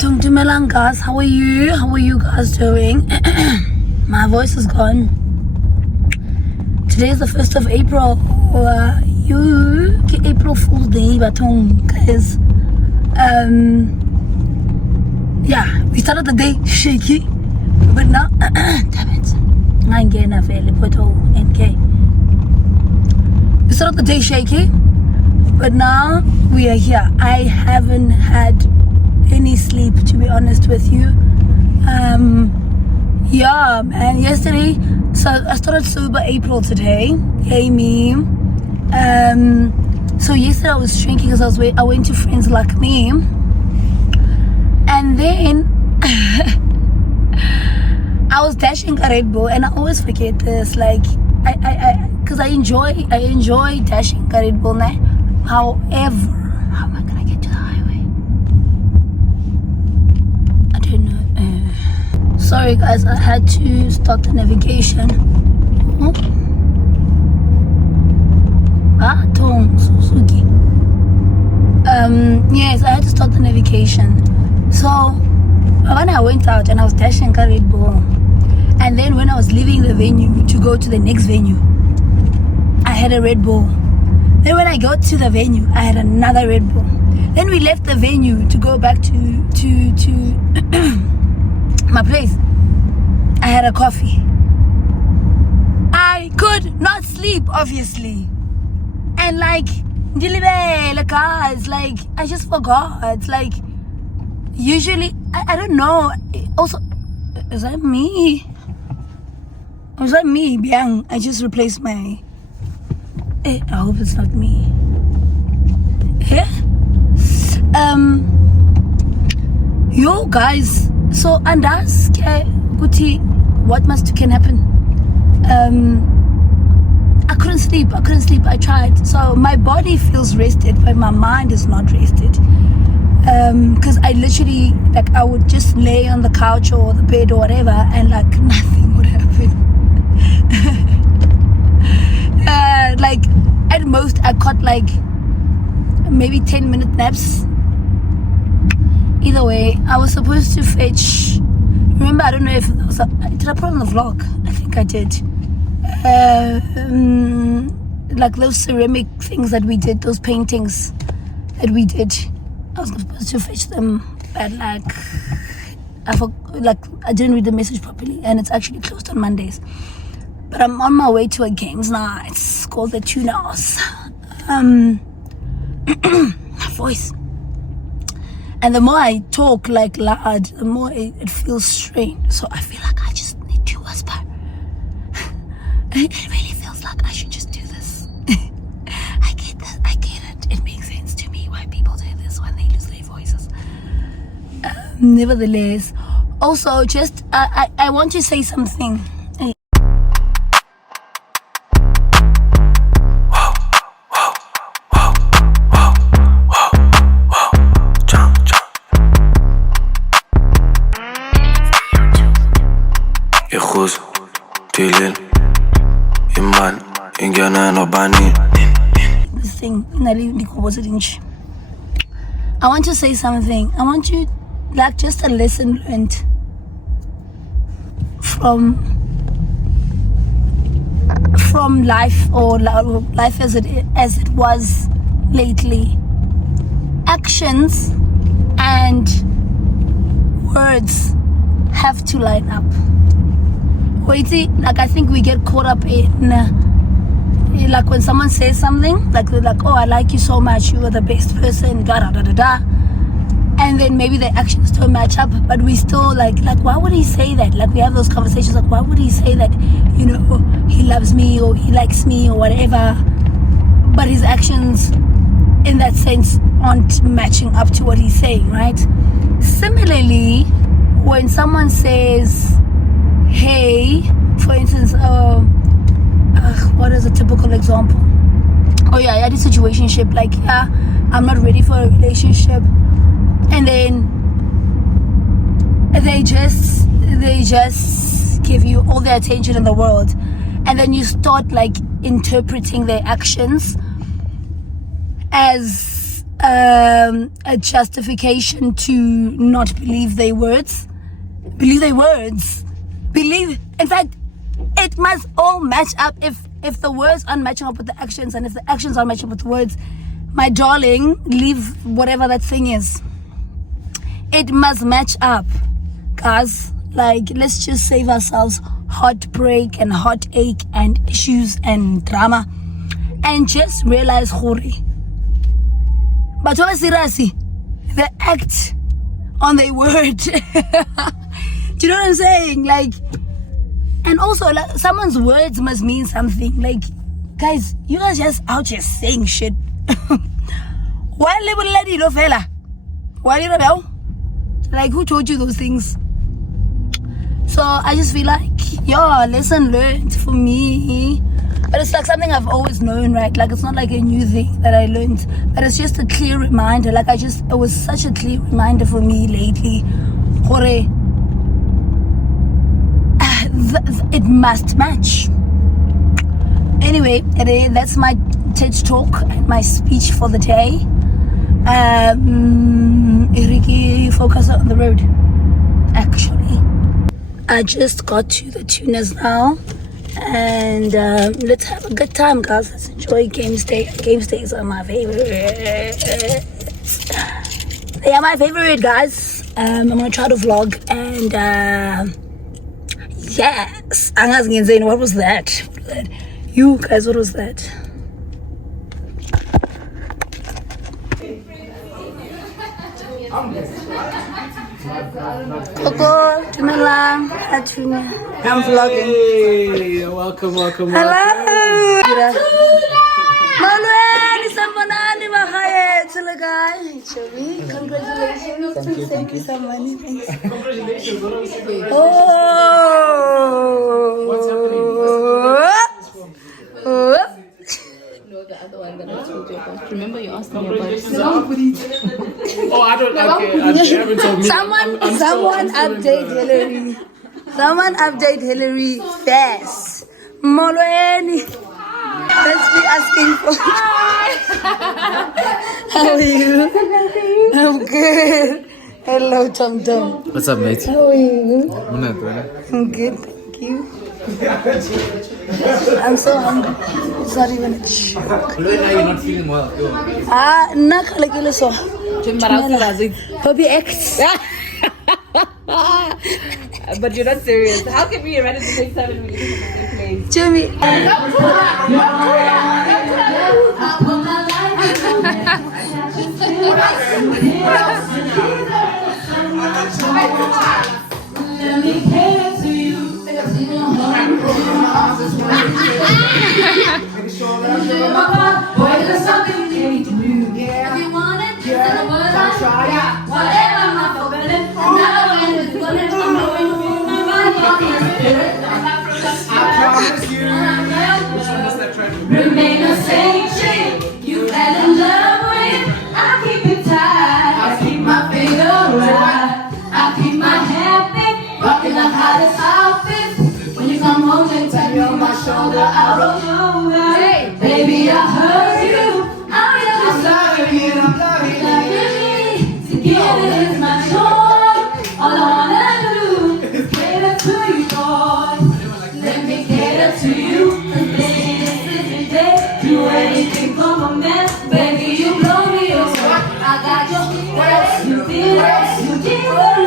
Dumelang guys, how are you? How are you guys doing? My voice is gone. Today is the 1st of April. April Fool's Day, guys. Yeah, we started the day shaky, but now, damn it, I'm getting a fairly photo NK. We started the day shaky, but now we are here. I haven't had any sleep, to be honest with you. Yeah, man, yesterday, so I started sober April today. Yay me. So yesterday I was drinking because I went to Friends Like Me, and then I was dashing a Red Bull, and I always forget this, like because I enjoy dashing a Red Bull now. However, how am I gonna get to the highway? I don't know. Sorry guys, I had to start the navigation. Suzuki. Yes, I had to start the navigation. So when I went out and I was dashing a Red Bull, and then when I was leaving the venue to go to the next venue, I had a Red Bull. Then when I got to the venue, I had another Red Bull. Then we left the venue to go back to my place. I had a coffee. I could not sleep, obviously. And like guys, like I just forgot. Like usually, I don't know. Also, is that me? Was that me, Biang? I just replaced my. I hope it's not me. Yeah. Yo guys. So and that's Guti. What can happen? I couldn't sleep. I tried. So my body feels rested, but my mind is not rested. Because I literally, like, I would just lay on the couch or the bed or whatever, and like nothing would happen. Like at most I caught like maybe 10-minute naps. Either way, I was supposed to fetch. Remember, I don't know if it was did I put on the vlog? I think I did. Like those ceramic things that we did, those paintings that we did. I was supposed to fetch them, but like I didn't read the message properly, and it's actually closed on Mondays. But I'm on my way to a games night. It's called the Tuna House. My voice. And the more I talk like loud, the more it feels strange. So I feel like I just need to whisper. It really feels like I should just do this. I get it. It makes sense to me why people do this when they lose their voices. Nevertheless, also just I want to say something. This thing, I want to say something. I want you, like, just a lesson learned from life, or life as it was lately. Actions and words have to line up. Wait, like I think we get caught up in like when someone says something like, oh, I like you so much, you are the best person, da da da da da, and then maybe the actions don't match up, but we still like why would he say that? Like we have those conversations like, why would he say that, you know, he loves me or he likes me or whatever, but his actions in that sense aren't matching up to what he's saying, right? Similarly, when someone says, hey, for instance, what is a typical example? Oh yeah, I had a situationship, like, yeah, I'm not ready for a relationship, and then they just give you all the attention in the world, and then you start like interpreting their actions as a justification to not believe their words. Believe their words. Believe. In fact, it must all match up. If the words aren't matching up with the actions, and if the actions aren't matching up with the words, my darling, leave whatever that thing is. It must match up, guys. Like, let's just save ourselves heartbreak and heartache and issues and drama, and just realize, Hori. But seriously, they act on their word. Do you know what I'm saying? Like, and also, like, someone's words must mean something. Like, guys, you guys just out here saying shit. Why live lady no fella? Why you know? Like, who told you those things? So I just feel like, lesson learned for me. But it's like something I've always known, right? Like, it's not like a new thing that I learned, but it's just a clear reminder. Like, it was such a clear reminder for me lately. Hore, it must match. Anyway, that's my TED talk and my speech for the day. Iriki, focus on the road. Actually, I just got to the tuners now, and let's have a good time, guys. Let's enjoy games day. Games days are my favorite. They are my favorite, guys. I'm gonna try to vlog, and yes, I'm asking saying, what was that? You guys, what was that? Coco, Tumelang, I'm vlogging. Hey, welcome. Hello. Congratulations. Thank you so much. Congratulations. What else? Oh. What's happening? No, the other one that I told you about. Remember you asked me about Oh, I don't. Okay, they haven't told me. Someone update Hillary. Someone update Hillary fast. Molweni. Let's be asking for. How are you? I'm good. Hello, Tom Tom. What's up, mate? How are you? I'm not good. I'm good, thank you. I'm so hungry. It's not even a joke. You're not feeling well. Nakalagila so. Bobby X. but you're not serious. How can we run at the same time and we live in the same place? Jimmy. Let me cater to you. Boy, there's something you need to do. If you want it, say the word I'll try. Whatever, I'm not forbidden. Another way to do it. I'm going to feel my body on your spirit. I promise you. Remain the same chick you fell in love with. I'll keep it tight. I'll keep my finger right. I'll keep my happy. Rocking the hottest outfits. When you come home and tap you on my shoulder, I'll roll over. Hey, baby, I heard you. I'm loving you. To give it is my joy. All I wanna do is cater to you, boy. Let me cater to you. 'Cause baby, this is your day. Do anything for a man. Baby, you blow me away. I got your face. You did it. You did it.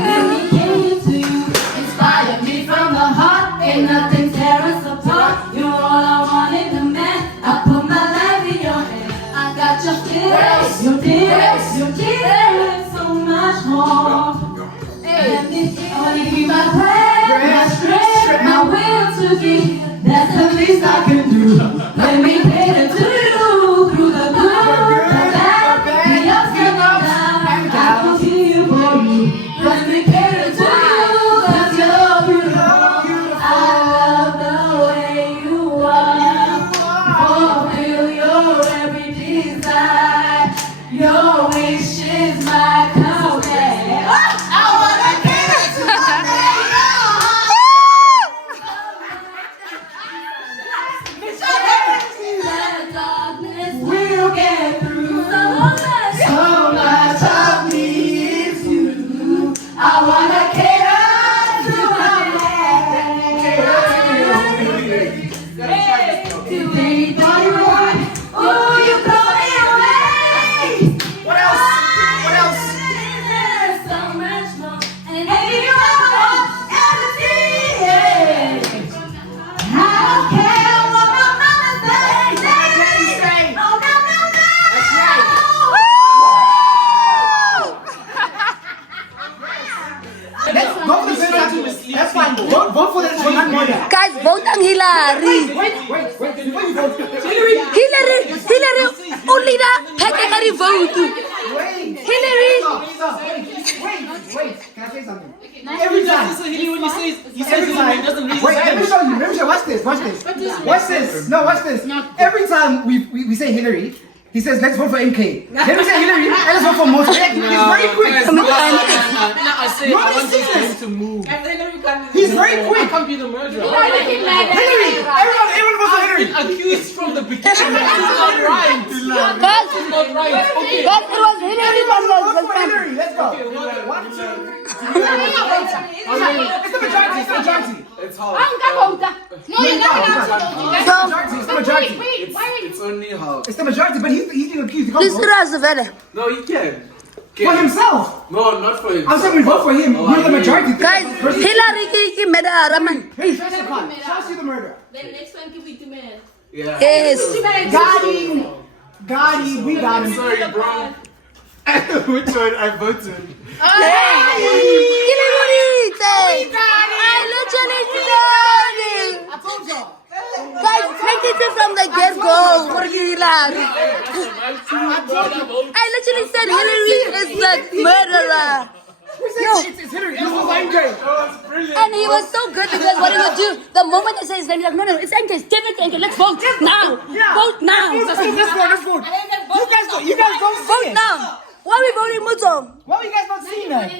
Let me cater to you. Inspire me from the heart. Ain't nothing tear us apart. You're all I want in a man. I put my life in your hand. I got your face. You did it. You did it. So much more. Let me, I wanna give you my prayer, my strength, my will to give. That's the least I can do. Let me cater to you through the good, the bad, the ups and the downs. I will see you for you. Let me cater to you 'cause you're beautiful. I love the way you are. Fulfill your every desire. Your wish is my command. I wanna cater to my darkness. Yang Hillary. Wait. Before you vote. Hillary, only that Pekari vote. Hillary. Wait. Can I say something? Every time. When you say Every time. Wait, let me show you. Watch this. No, watch this. Every time we say Hillary, he says, let's vote for MK. Then we say Hillary, and let's vote for Moses. He's very quick. I say I want this game to move. He's very quick. I can't be the murderer. Hillary. Everyone votes for Hillary. Accused from the beginning. This is not right. This is not right. Okay. But it was Hillary that was Vote for Hillary. Let's go. 1, 2. It's the majority. It's hard. It's the majority. It's only hard. It's the majority, but he's being accused. He can't Listen vote to us, No, you can. for himself. No, not for him. I'm saying we vote for him. We're the majority. guys. Hillary made a man. Hey, show us the murder. Then next one, give it to me. Yeah. Yes. Got him. We got him. Sorry, bro. Which one I voted? I literally said it. I told y'all. Guys, make it from the get-go for Hillary. I literally said Hillary is the murderer. It's Hillary. This was angry. And he was so good because what he would do, the moment I say his name, he's like, no, it's Anke, David Anke, let's vote now. Vote now. Let's vote. You guys don't see Vote it. now. Why are we voting Muzo? Why are you guys not seeing that? And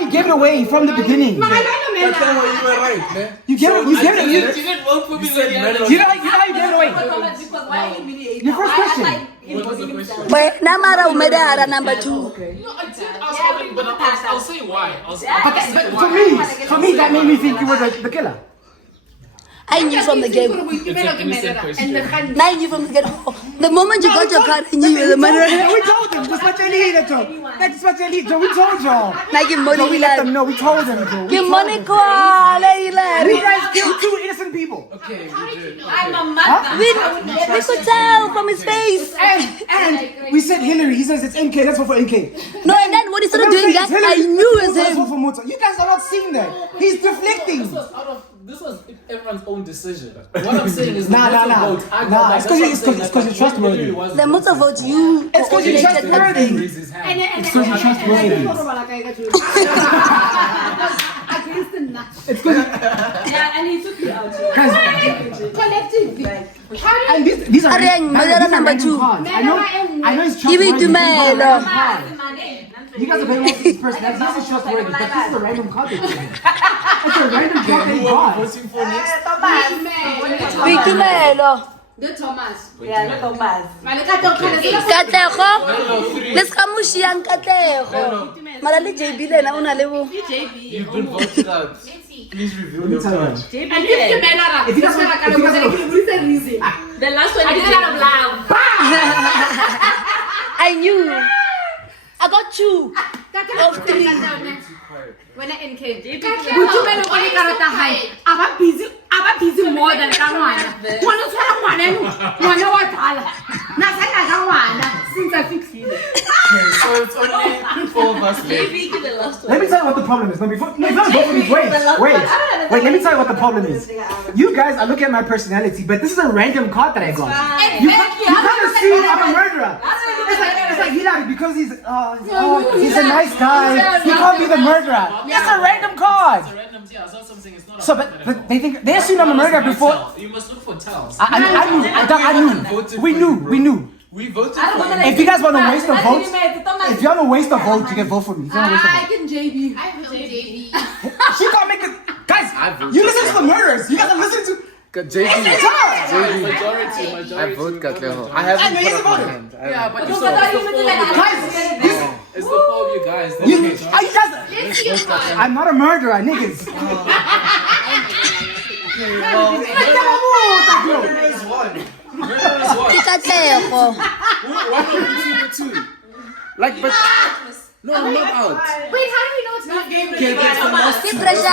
you gave it away from the beginning. You were right, man. You gave it. You didn't vote for me. You know you gave it away. Your first question. What was the question? But Namara Umedara number 2. No, I did ask for it, but I'll say why. But for me, that made me think you were the killer. I knew from the game. It's an innocent question. I knew from the get-go. The moment you got your card, I knew you were the murderer. We told them. That's what they need, Joe. That's what they need, Joe. We told y'all. Like in money, We let them know. We told them, Joe. give money, call, You Hillary. guys killed 2 innocent people. Okay, we did. I'm a mother. We could tell from his face. And we said Hillary. He says it's MK. Let's vote for MK. No, and then when he started doing that, I knew it was Let's vote him. for Muto. You guys are not seeing that. He's deflecting. This was everyone's own decision. What I'm saying is Nah. It's because you're trustworthy. The Muzo vote you It's because you're coordinated trustworthy. raise his hand. It's because you're trustworthy. It's because Yeah, and he took you out. collectively. And these are Areng, murderer number random 2. cards. I know it's Give it trustworthy. to Melo. You guys are paying off this person. This is trustworthy, but this is a random card. It's a random card that he Who are we got. voting for next? Big to Melo. Yeah, no Thomas. Katlego. Let's come Mushiang Katlego. Malali JB le na una lebo. You've been voted out. Please reveal your card. If you guys The last one is out of love. I knew. I got 2 of 3. When I NK. busy more than ngwana tshwara ngwana wa dala na sana ga ngwana since I fixed it. So it's only 4 of us left. Maybe give the last one. Let me tell you what the problem is. No, before, no, both of you. Wait. Let me tell you what the problem is. You guys are looking at my personality, but this is a random card that I got. You can't assume I'm a murderer. It's like Hillary because he's a nice guy. He can't be the murderer. It's a random card. It's a random, yeah, it's not something, it's not So, but they assume I'm a murderer before. You must look for tells. I knew. We knew. We voted for him. If you guys want to waste a vote, if you want to waste a vote, you can vote for me. If you want to waste a vote. I can JB. I vote JB. She can't make it. Guys, you listen to the murders. You guys are listening to. JB. Majority. I vote Katleho. I haven't put up my hand. Yeah, but it's the 4 of you guys. You guys. I'm not a murderer, niggas. Murder is one. Katlego. Why not between the 2? Like, but no, I'm not out. Wait, how do we know it's not game? Keep precious.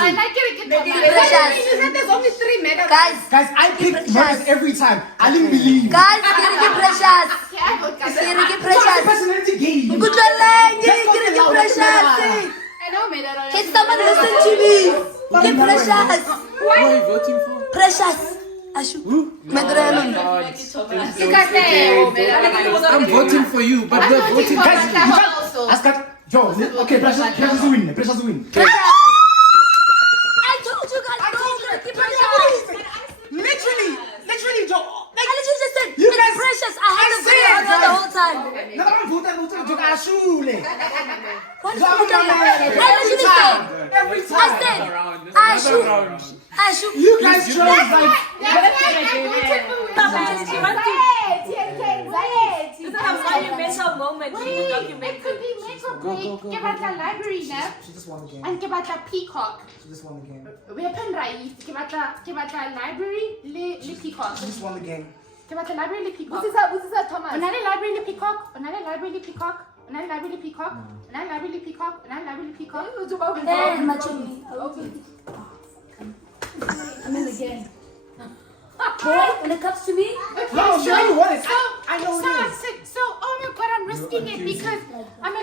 I like it. Precious. There's only 3 mega. Guys, I pick murders every time. I didn't believe. guys, keep precious. I vote Keep What's precious. personality game? Good luck, keep precious. I know Can someone listen to me? Okay, Precious. Who are you voting for? Precious. Ashu. Madrelon. I'm voting for you, but we're voting for you. Ask that. Joe, okay, Precious win. Precious win. I told you guys. Literally, Joe. I literally just said, You guys- Precious. I had the video on the whole time. No, I'm voting Joe Ashule. What is wrong with that? I literally said, Every I time. said, Ashu. You guys chose like. Give us a library now. She just won the game. And give us a peacock. She just won the game. Weapon right. Give us a library, le peacock. She just won the game. Give us a library, le peacock. What's that, Thomas? Another library, le peacock. Another library, le peacock. Another library, le peacock. Another library, le peacock. Another library, le peacock. Hey, Machumi. I'm in the game. Boy, when it comes to me, No, show me what it's. I know what it is. So, oh my God, I'm risking it because I'm a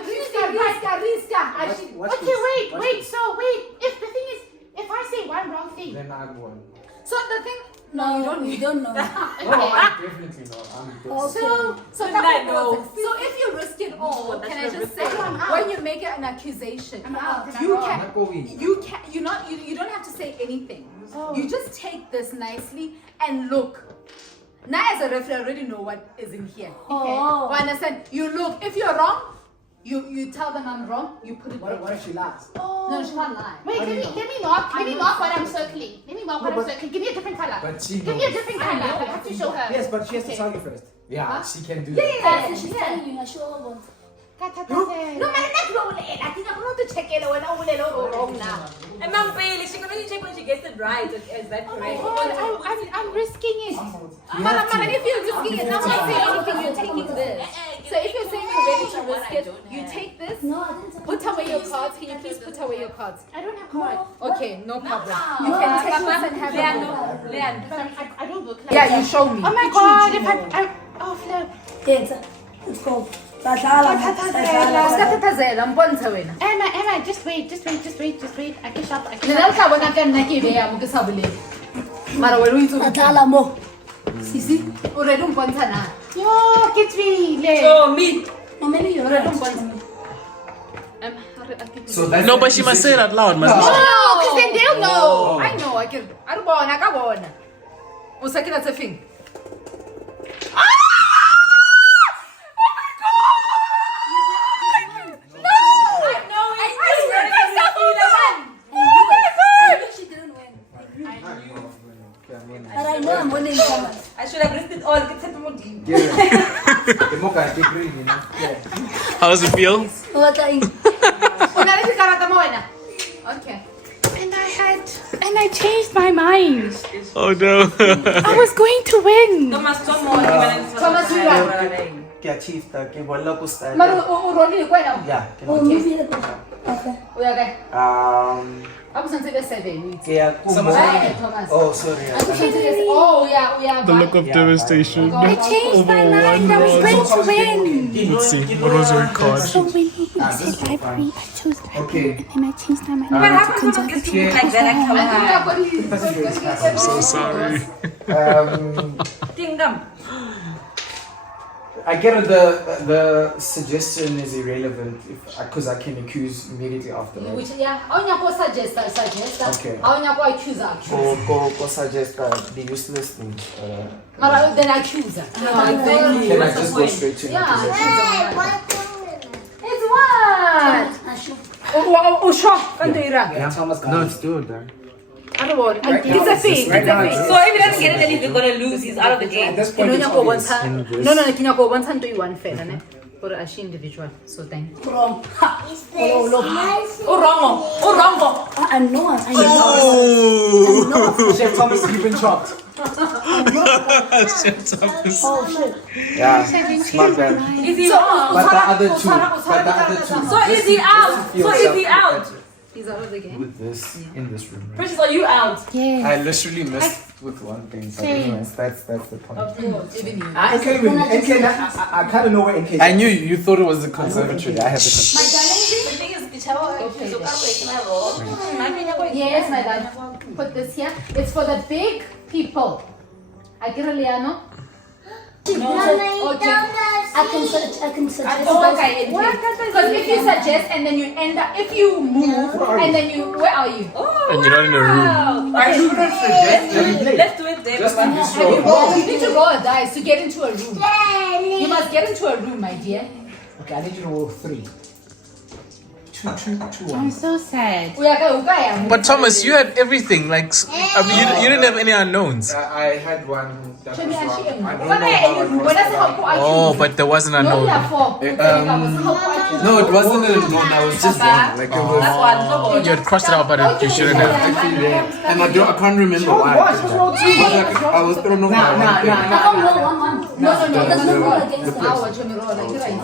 What's- Okay, wait. So, if the thing is, if I say one wrong thing, Then I won. so the thing. no, you don't know. Oh, I definitely know. I'm good. So if you risk it all, can I just say, When you make an accusation, you can. you don't have to say anything. You just take this nicely and look. Now as a referee, I already know what is in here. Oh. You understand? You look. If you're wrong, you tell them I'm wrong. You put it back. What if she lies? No, she can't lie. Wait, let me mark what I'm circling. Let me mark what I'm circling. Give me a different color. But she Give me a different color. I have to show her. Yes, but she has to tell you first. Yeah, she can do that. Yes, she's telling you, I sure won't. No, man, that's wrong. I think I'm going to check it when I'm wrong now. And Mom Bailey, she can only check when she gets it right. Is that correct? I'm risking it. Mama, if you're risking it, I'm not saying anything. You're taking this. So if you're saying you're ready to risk it, you take this. No, I didn't tell you. Put away your cards. Can you please put away your cards? I don't have cards. Okay, no problem. You can take this and have it. Leanne. But I don't look like Yeah, that. you show me. Oh my God! If oh flip. Yes, let's go. Emma, Emma, just wait. I can shop. Atala mo. Sisi. Yo, get me. Oh, me. No, maybe you're right. So that's No, but she must say it out loud, man. No, because then they'll know. I know, I can. I don't want to. Usaki, that's a thing. But I know I'm winning someone. I should have risked it all. Get some more deep. the mocha is big green, you know? How does it feel? What are you? Okay. And I changed my mind. Oh no. I was going to win. Thomas, some more. Thomas, you run. क्या चीज था कि वो लोग उस time Maru, Ronnie, go now. या Oh, maybe the okay. Okay. I was until the 7. क्या Thomas. oh sorry Oh, yeah. The look of devastation. I changed my mind. I was going to win. Let's see. What was her card? So when you said library, I chose library, Okay. and I changed my mind. What happened to get to like that? I'm so sorry. Kingdom. I get it, the suggestion is irrelevant because I can accuse immediately after. Right? Which, yeah. I want to suggest. Okay. I want to accuse. को suggest the useless thing Then accuse. Exactly. Then I just go straight to Yeah. It's what? Oh, shock. Yeah, Thomas. no it's two then I don't want. Right now, It's a fake. right now, it's So if he doesn't get it, then he's gonna lose. He's out of the At game. this point, it's obvious. No, can you go one time to you one fair, ne? For a she individual. So thank you. Wrong. Oh, wrong. I know. I know. Chef Thomas, you've been chopped. Oh shit. Yeah, it's not bad. Is he wrong? But the other two. So is he out? So is he out? He's out of the game. With this in this room. Right? Precious, are you out? I literally missed with one thing. But anyways, that's the point. Of course. Even you. NK win. NK, I kind of know where NK is. I knew you thought it was the conservatory. I had the. The thing is, Yes, my love. Put this here. It's for the big people. I get a Liano. I can suggest. Okay. Because if you suggest and then you end up, if you move and then you, where are you? And you're not in a room. I shouldn't suggest. Let's do it there. Just in this You room. need to roll a dice to get into a room. You must get into a room, my dear. Okay, I need you to roll 3. 2, 2, 2, I'm 1. so sad. But Thomas, you had everything. Like, I mean, you didn't have any unknowns. I had one that was wrong. I don't know Okay, how it was. Oh, but there wasn't unknown. No, it wasn't a known. I was just wrong. Like it was. You had crossed it out, but you shouldn't have. Actually, yeah. And I can't remember why. Just roll 2. But like, I was thrown off by one thing. No, there's no rule against that.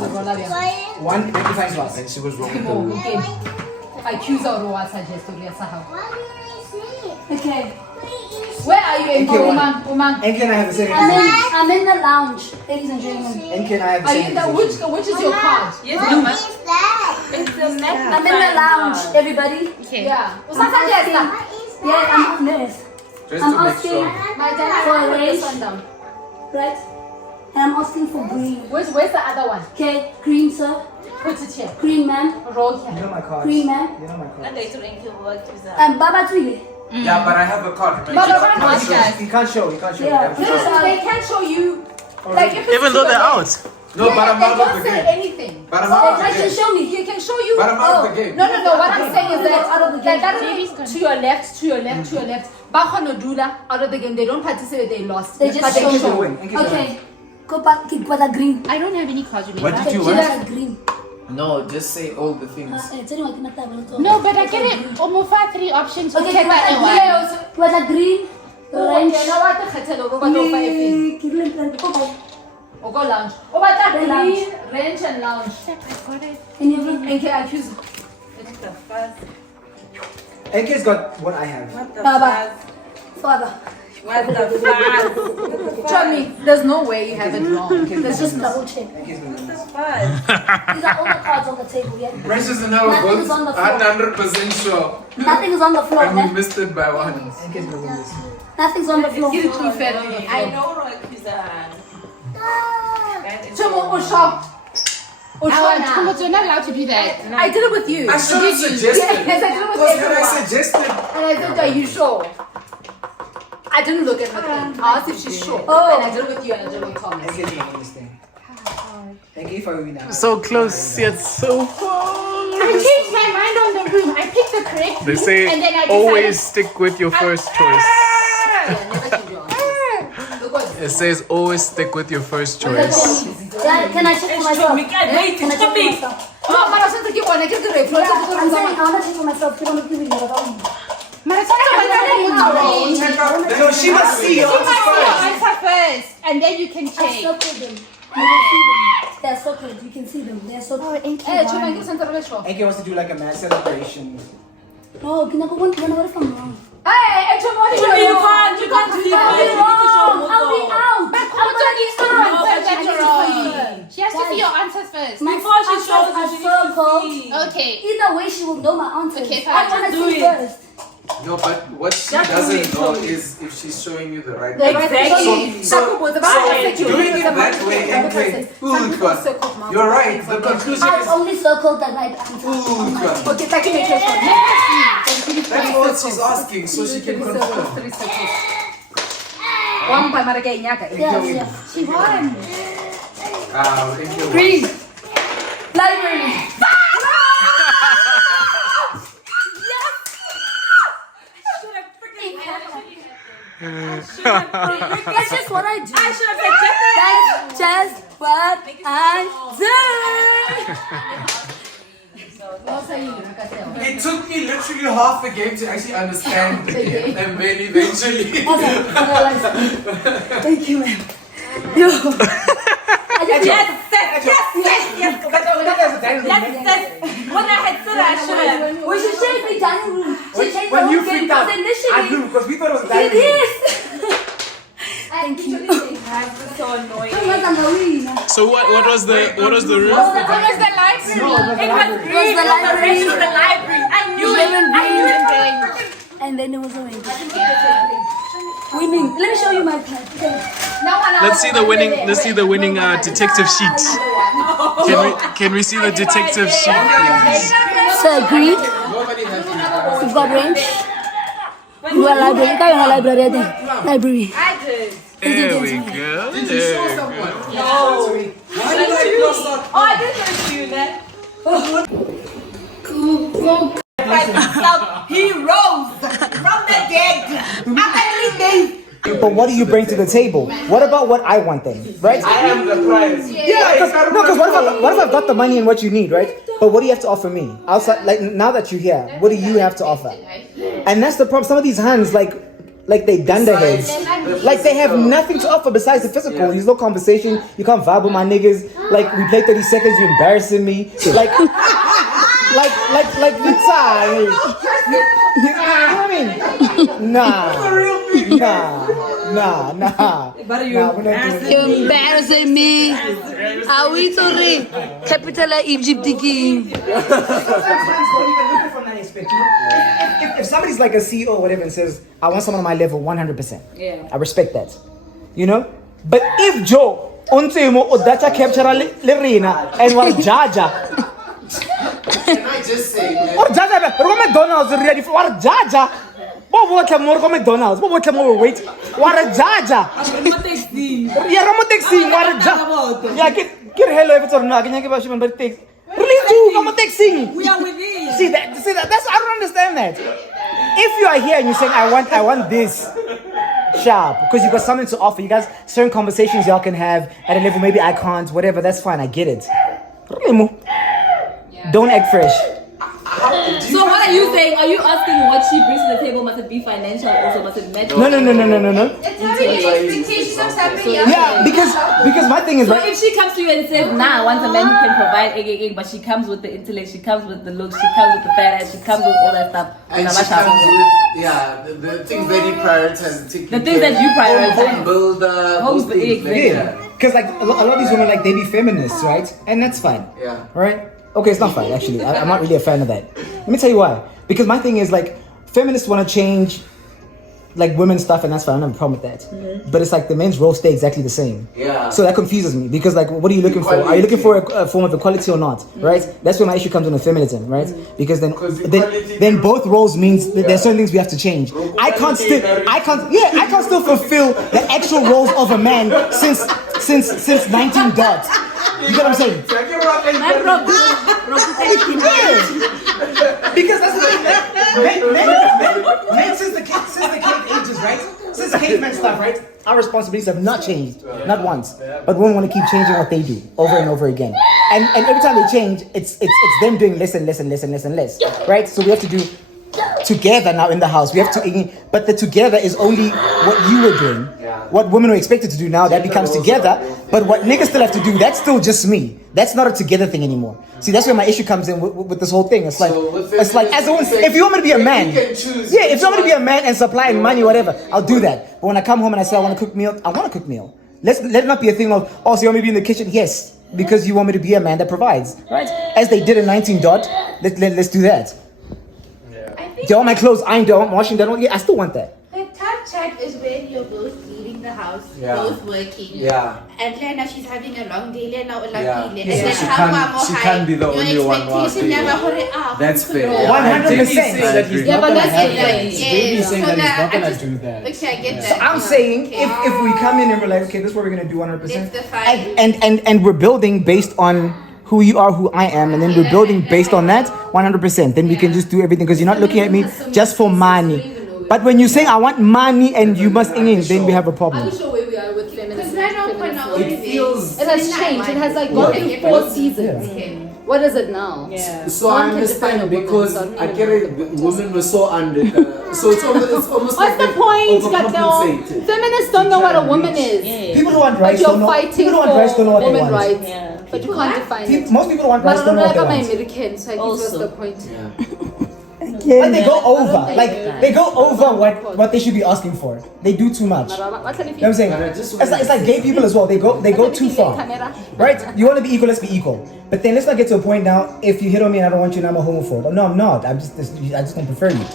1, make the sign lost. And she was wrong. Accuse or what suggest to Okay. Where are you in Woman? Enki and I have the same I'm in the lounge, ladies and gentlemen. Enki and I have the Are you same in the which is your card? Yes, Mama. It's the next. I'm in the lounge, everybody. Okay. Yeah. Yeah, I'm on this. Just I'm to make asking, sure. My dad, For a put this raise. one down. right? And I'm asking for green. Where's the other one? Okay, green, sir. Put it here. Green, ma'am. Roll You here. know my cards. Green, ma'am. You know my cards. Baba Twili. Yeah, but I have a card. But around No, us, guys. he can't show. He can't show. Yeah. He has to show. They can't show you. Like if it's Even though to they're the out. left. No, Yeah, but I'm they out don't of the say game. anything. But I'm out of I the can game. show me. He can show you. But I'm out of the game. No. What I'm saying is that Out of the game. to your left, to your left, to your left. Bakonodula out of the game. They don't participate. They lost. They just but they show can you. show. Win. Enki will win. Okay. Go back, keep with a green. I don't have any cards with me. What but- did you Keep want? with a green. No, just say all the things. No, but I get it. Almost 3 options. Okay, Okay, keep with that a one. green. With a green. Orange. Okay, now what the khathelo go ba do 5 O go lounge. O ba ta green, range and lounge. I got it. And you will And can accuse. Enki's got what I have. Baba. Father. Tell me, there's no way you have it wrong. Let's just double check. Enki's gonna win this. These are all the cards on the table, yeah? Precious and I were Nothing both is on the floor. 100% sure. Nothing is on the floor, And we man. missed it by one. Enki's gonna win this. Nothing's on the floor. Give it too fair on the I floor. know Roy Chomo o shop. O But you're not allowed to do that. I did it with you. I should have suggested. Yes, I did it with Because when I everyone. suggested, And I said, are you sure? I didn't look at her thing. I asked if she's sure. Oh. And I did it with you and I did it with Thomas. Enki's gonna win this thing. Enki, if I win now. So close yet so far. I changed my mind on the room. I picked the correct They room, say and then I decided, always stick with your first choice. Yeah, never change your answers. Look what It says always stick with your first choice. Can I check for myself? Can I check for myself? No, but I said to keep on. I keep the reflex. I'm saying I want to check for myself. You don't give me the check out. No, she must see your answer first, and then you can I check. circled them. You can see them. They're circled. You can see them. They're circled. Hey, Chuma, give some reflex. Enki wants to do like a mad celebration. No, what if I'm wrong? Hey, Chuma, what are you doing? You can't do I'll be it. wrong. I'll be out. I'm gonna be out. She has to see your answers first. My Before she answers shows are you, she needs to circled. see. Okay. Either way, she will know my answers. Okay, fine. I want to Do see it. first. No, but what she That's doesn't what know we is if she's showing you the right Exactly. So doing it that way, Enki, you're right. The conclusion I've is only circled the right answer. Okay, thank you, Chuma. that's all she's asking, so she can confirm. One by Marga Inyaka. Yes. She won. Enki won. Green. Library. That's just what I do. I should have said That's just what I It took me literally half a game to actually understand the game, and then eventually. do. Thank you, ma'am. Yo. yes. When I had said I should have. We should change the dining room. She changed the When you whole game freaked out, because I initially blew because we thought it was it that. is. Thank you. That's so annoying. So what was the room? It was the library. It was the library. I knew it. And then it was a winning. Let me show you my card. Let's see the winning detective sheet. Can we see the detective sheet, please? So agreed. We've got range. You are library. You are library. I think. Library. I did. There we go. Did you show someone? No. Oh, I didn't show it to you then. He rose from the dead after 3 days. But what do you bring to the table? What about what I want then, right? I am the prize. Yeah, because what if I've got the money and what you need, right? But what do you have to offer me? Outside, like now that you're here, what do you have to offer? And that's the problem. Some of these hands, like they dunderheads. Like they have nothing to offer besides the physical. There's no conversation. You can't vibe with my niggas. Like we play 30 seconds, you're embarrassing me. Like you tie. You know what I mean? Nah. But you You're embarrassing me. Are we sorry? Capital Egypt king. If somebody's like a CEO or whatever and says, I want someone on my level 100%, I respect that. You know? But if Joe, Ontimo, or data capture Lerina, and was Jaja, Can I just say, man? or Jaja, or McDonald's ready for Jaja. What more McDonald's? What more wait? What a Jaja? Yeah, I'm texting. What a Jaja? Yeah, get hello if it's or not. Can you give us one text? Really do? I'm texting. we are with you. See that? That's I don't understand that. If you are here and you're saying I want this sharp because you got something to offer, you guys certain conversations y'all can have at a level maybe I can't, whatever. That's fine. I get it. Don't act fresh. So what are you saying? Are you asking what she brings to the table? Must it be financial also? Must it match? No. It's having expectations of something else. Yeah, because my thing is So right. if she comes to you and says, nah, I want a man who can provide egg, but she comes with the intellect, she comes with the looks, she comes with the fat ass, she comes with all that stuff. And she comes with, the things that he prioritizes. The things that you prioritize. Home builder, those things. Yeah, because like a lot of these women like they be feminists, right? And that's fine. Yeah. Right? Okay, it's not fine actually. I'm not really a fan of that. Let me tell you why. Because my thing is like feminists want to change like women's stuff, and that's fine. I don't have a problem with that. But it's like the men's roles stay exactly the same. Yeah. So that confuses me because like, what are you looking for? Are you looking for a form of equality or not? Right? That's where my issue comes in with feminism, right? Because then both roles means that there's certain things we have to change. I can't still fulfill the actual roles of a man since 19 dots. You get what I'm saying? Because that's the thing. Men since the cave ages, right? Since caveman stuff, right? Our responsibilities have not changed, not once. But women want to keep changing what they do over and over again. And every time they change, it's them doing less and less, right? So we have to do together now in the house. We have to, but the together is only what you were doing. What women were expected to do now, that becomes together. But what niggas still have to do, that's still just me. That's not a together thing anymore. See, that's where my issue comes in with this whole thing. It's like as a woman, if you want me to be a man, if you want me to be a man and supplying money, whatever, I'll do that. But when I come home and I say I want to cook meal, I want to cook meal. Let it not be a thing of, oh, so you want me to be in the kitchen? Yes, because you want me to be a man that provides, right? As they did in 19 dot, let's do that. Do all my clothes ironed, washing them. Yeah, I still want that. The top chat is when you're both leaving the house, both working. Yeah. And Lena, she's having a long day. Lena, Yeah. and So then she can't be the only one working. That's fair. 100%. Yeah, but that's it. Baby's saying that he's not gonna do that. Okay, I get So that. I'm saying if we come in and we're like, okay, this is what we're gonna do 100%, It's the fight. and we're building based on who you are, who I am, and then we're building based on that 100%. Then we can just do everything because you're not looking at me just for money. But when you're saying I want money and you must then we have a problem. I'm sure where we are with feminism. It feels. It has changed. It has like gone through 4 seasons. What is it now? Yeah. So I understand because I get it. Women were so under. So it's almost What's the point, Gato? overcompensated. Feminists don't know what a woman is. People who want But rights you're don't know. fighting People who want rights don't know for what they women's want. rights. But you can't define it. Most people who want rights But don't know what they I'm want. American, so I guess what's the point? Like they go over. Like they go over what they should be asking for. They do too much. You know what I'm saying? It's like gay people as well. They go too far. Right? You want to be equal, let's be equal. But then let's not get to a point now, if you hit on me and I don't want you and I'm a homophobe. No, I'm not. I just don't prefer you.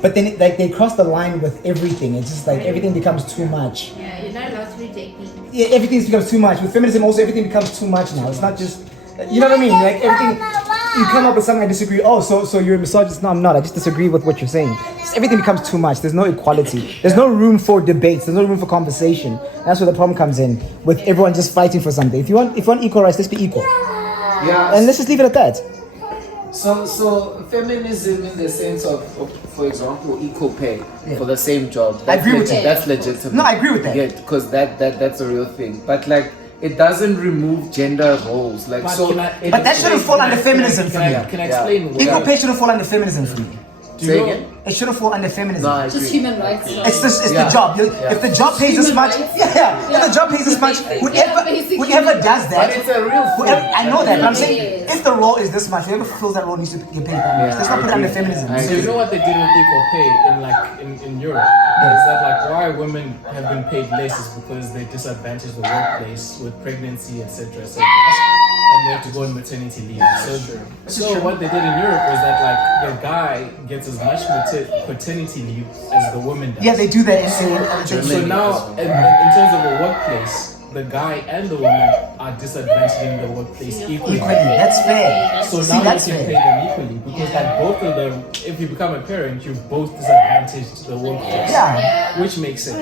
But then like they cross the line with everything. It's just like everything becomes too much. Yeah, you're not allowed to reject me. Yeah, everything becomes too much. With feminism also everything becomes too much now. It's not just, you know what I mean? Like everything, you come up with something I disagree. Oh, so you're a misogynist? No, I'm not. I just disagree with what you're saying. Just everything becomes too much. There's no equality. There's no room for debates. There's no room for conversation. That's where the problem comes in, with everyone just fighting for something. If you want equal rights, let's be equal. Yeah. And let's just leave it at that. So feminism in the sense of for example, equal pay for the same job. I agree with that. That's legitimate. No, I agree with that. Yeah, because that's a real thing. But like, it doesn't remove gender roles. Like, But that shouldn't fall under feminism for me. Can I explain? Equal pay shouldn't fall under feminism for me. Say again? It shouldn't fall under feminism. No, I agree. Just human rights. It's the job. If the job pays this much, if the job pays this much, whoever does that, But it's a real thing. I know that, but I'm saying if the role is this much, whoever fulfills that role needs to get paid that much. Let's not put it under feminism. I So you know what they did with equal pay in Europe? Is that like why women have been paid less is because they disadvantage the workplace with pregnancy, etc., etc. And they have to go on maternity leave. So what they did in Europe was that like the guy gets as much paternity leave as the woman does. Yeah, they do that in Germany. So now, in terms of the workplace, the guy and the woman are disadvantaged in the workplace equally. That's fair. So See, now you that's can fair. pay them equally because like both of them, if you become a parent, you've both disadvantaged the workforce. Yeah. Which makes sense. So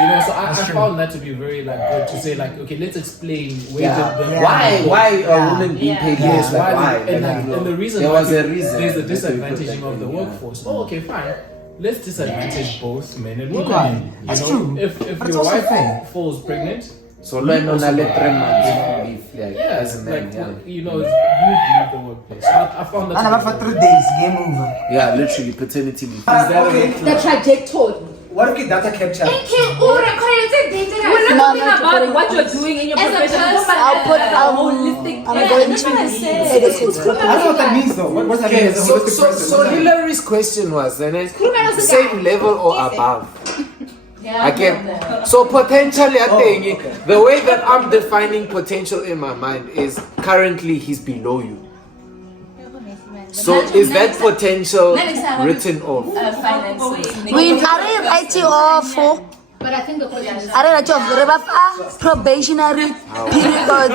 you know, so I found that to be very like good to say like, okay, let's explain where the Why are women being paid less? Like, why? And the reason there why was a reason. there's a disadvantaging of the workforce. Oh, okay, fine. Let's disadvantage both men and women. You That's know, true. if But it's your also wife fair. falls pregnant, So learn on a let 3 months leave, like, yeah, as a man, like you know, you leave the workplace. I found that. And about for 3 days, game over. Yeah, literally paternity leave. The trajectory. What if data capture? We're not talking about what you're doing in your profession. I'm going to edit it. I don't know what that means though. What's that mean? Okay, As a holistic so person? Hillary's question was, same level or above? Again, so potentially, I think the way that I'm defining potential in my mind is currently he's below you. So is that potential written off? We are writing off for. But I think the question is. I don't know, probationary period.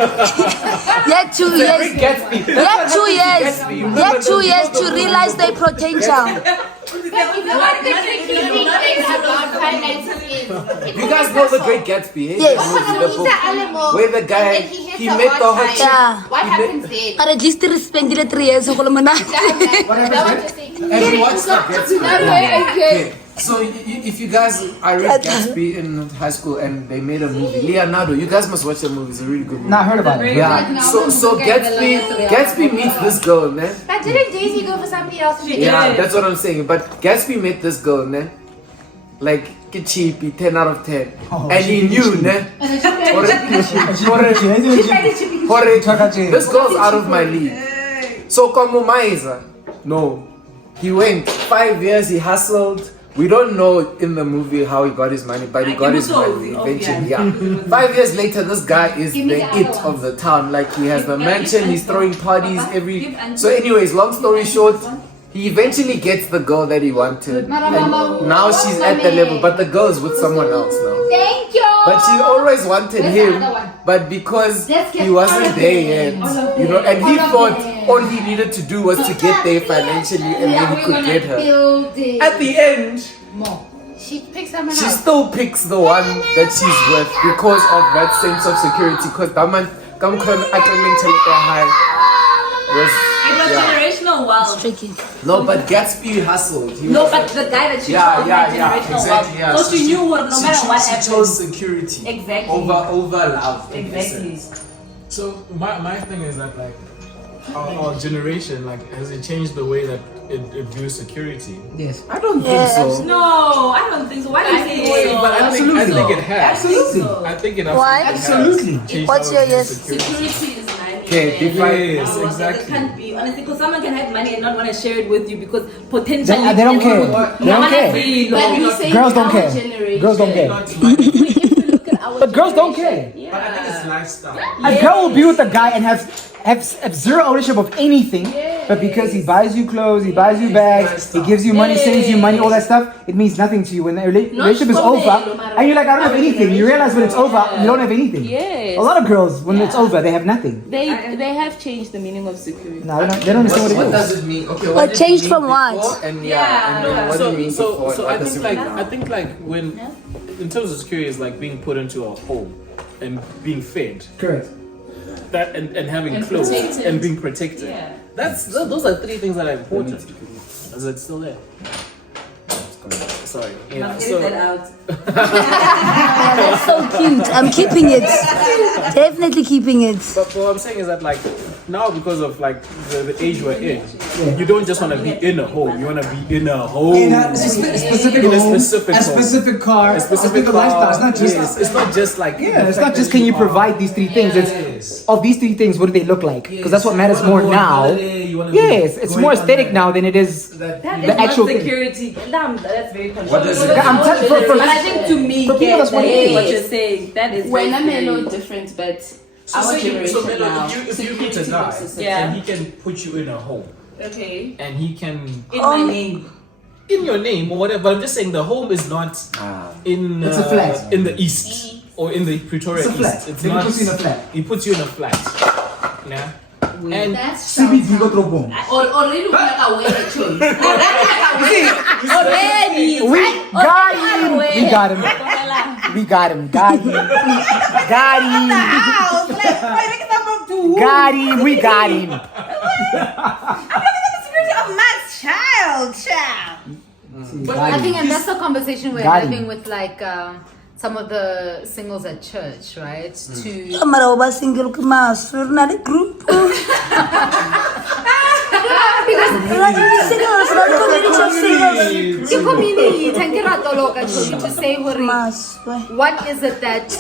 Yeah, 2 years. Yeah, 2 years. Yeah, 2 years to realize their potential. You guys know the Great Gatsby? Yes. Where the guy he met the hot chick. Yeah. What happens then? But at least they spend 3 years. What happened? Have you watched the Gatsby? So if you guys, I read Gatsby in high school and they made a movie. Leonardo, you guys must watch the movie. It's a really good movie. Nah, I heard about it. Yeah. So Gatsby meets this girl, man. But didn't Daisy go for somebody else? Yeah, that's what I'm saying. But Gatsby met this girl, man. Like cheapy, 10 out of 10. And he knew, man. This girl's out of my league. So Komumaiza, no. He went 5 years, he hustled. We don't know in the movie how he got his money, but he got his money eventually. Yeah. 5 years later, this guy is the it of the town. Like he has the mansion, he's throwing parties every. So, anyways, long story short, he eventually gets the girl that he wanted, and now she's at the level, but the girl is with someone else now. Thank you. But she always wanted him, but because he wasn't there yet, you know, and he thought all he needed to do was to get there financially, and then he could get her. At the end, She picks someone she else. still picks the one that she's with because of that sense of security. Because that man, come It was generational wealth. Tricky. no, but Gatsby hustled. He No, was but like, the guy that she Yeah, chose yeah, had yeah, generational exactly, yeah. wealth. So she knew no matter what she happened. chose security Exactly. over love. in Exactly. essence. So my thing is that like our generation like has it changed the way that it views security? Yes. I don't think so. No, I don't think so. Why do you say so? But I think it has. Absolutely. I think it Why? absolutely has Absolutely. changed What's how we your view yes? security. Security is nice. Okay, define. Yes, It exactly. can't be honestly because someone can have money and not want to share it with you because potentially They don't care. They don't care. But you say Girls don't our care. generation- Girls don't care. Not money. Look at our But girls don't generation. care. But I think it's lifestyle. A girl will be with a guy and have zero ownership of anything, but because he buys you clothes, he buys you bags, he gives you money, sends you money, all that stuff, it means nothing to you. When the relationship is over, and you're like, I don't have anything. You realize when it's over, you don't have anything. Yes. A lot of girls, when it's over, they have nothing. They have changed the meaning of security. No, they don't understand What what it does is. it mean? Okay, But what did it changed mean from what? before? And and what do you mean before? So What I does think it like mean now? I think like when in terms of security is like being put into a home and being fed. Correct. That and having clothes protected. and being protected. Yeah. Those are three things that are important. Is it still there? Sorry. Yeah. Get So that out. That's so cute. I'm keeping it. Definitely keeping it. but what I'm saying is that like now because of like the age we're in, you don't just want to be in a home. You want to be in a home. In a specific In a home, specific a home. specific car, A specific lifestyle. It's not just Yes, it's not just like it's not just can you provide these three things. It's of these three things, what do they look like? Because that's what matters more now. Yes, it's more aesthetic now than it is That the is actual not thing. security. Damn, that's very What does controversial. it I'm touching for But I think to me, for people that's what it that's is. what you're saying. That is When very I'm a little scary. different, but So our say you- generation so Melo, now. if you meet a security guy versus Yeah. and he can put you in a home Okay. and he can In my name. in your name or whatever. But I'm just saying the home is not in It's a flat. in the east or in the Pretoria It's a flat. East. It's Then he not. puts you in a flat. He puts you in a flat. Yeah. And That's CBD go through boom. already look like a way choice. Already. We got him. We got him. We got him. Got him. Got him. Got him. We got him. But I think, and that's the conversation we're Got him. having with like some of the singles at church, right? To Mara oba single mas for not a group. Singles, not community of singles. the community, thank you, Ratoloka, to say Mas. what is it that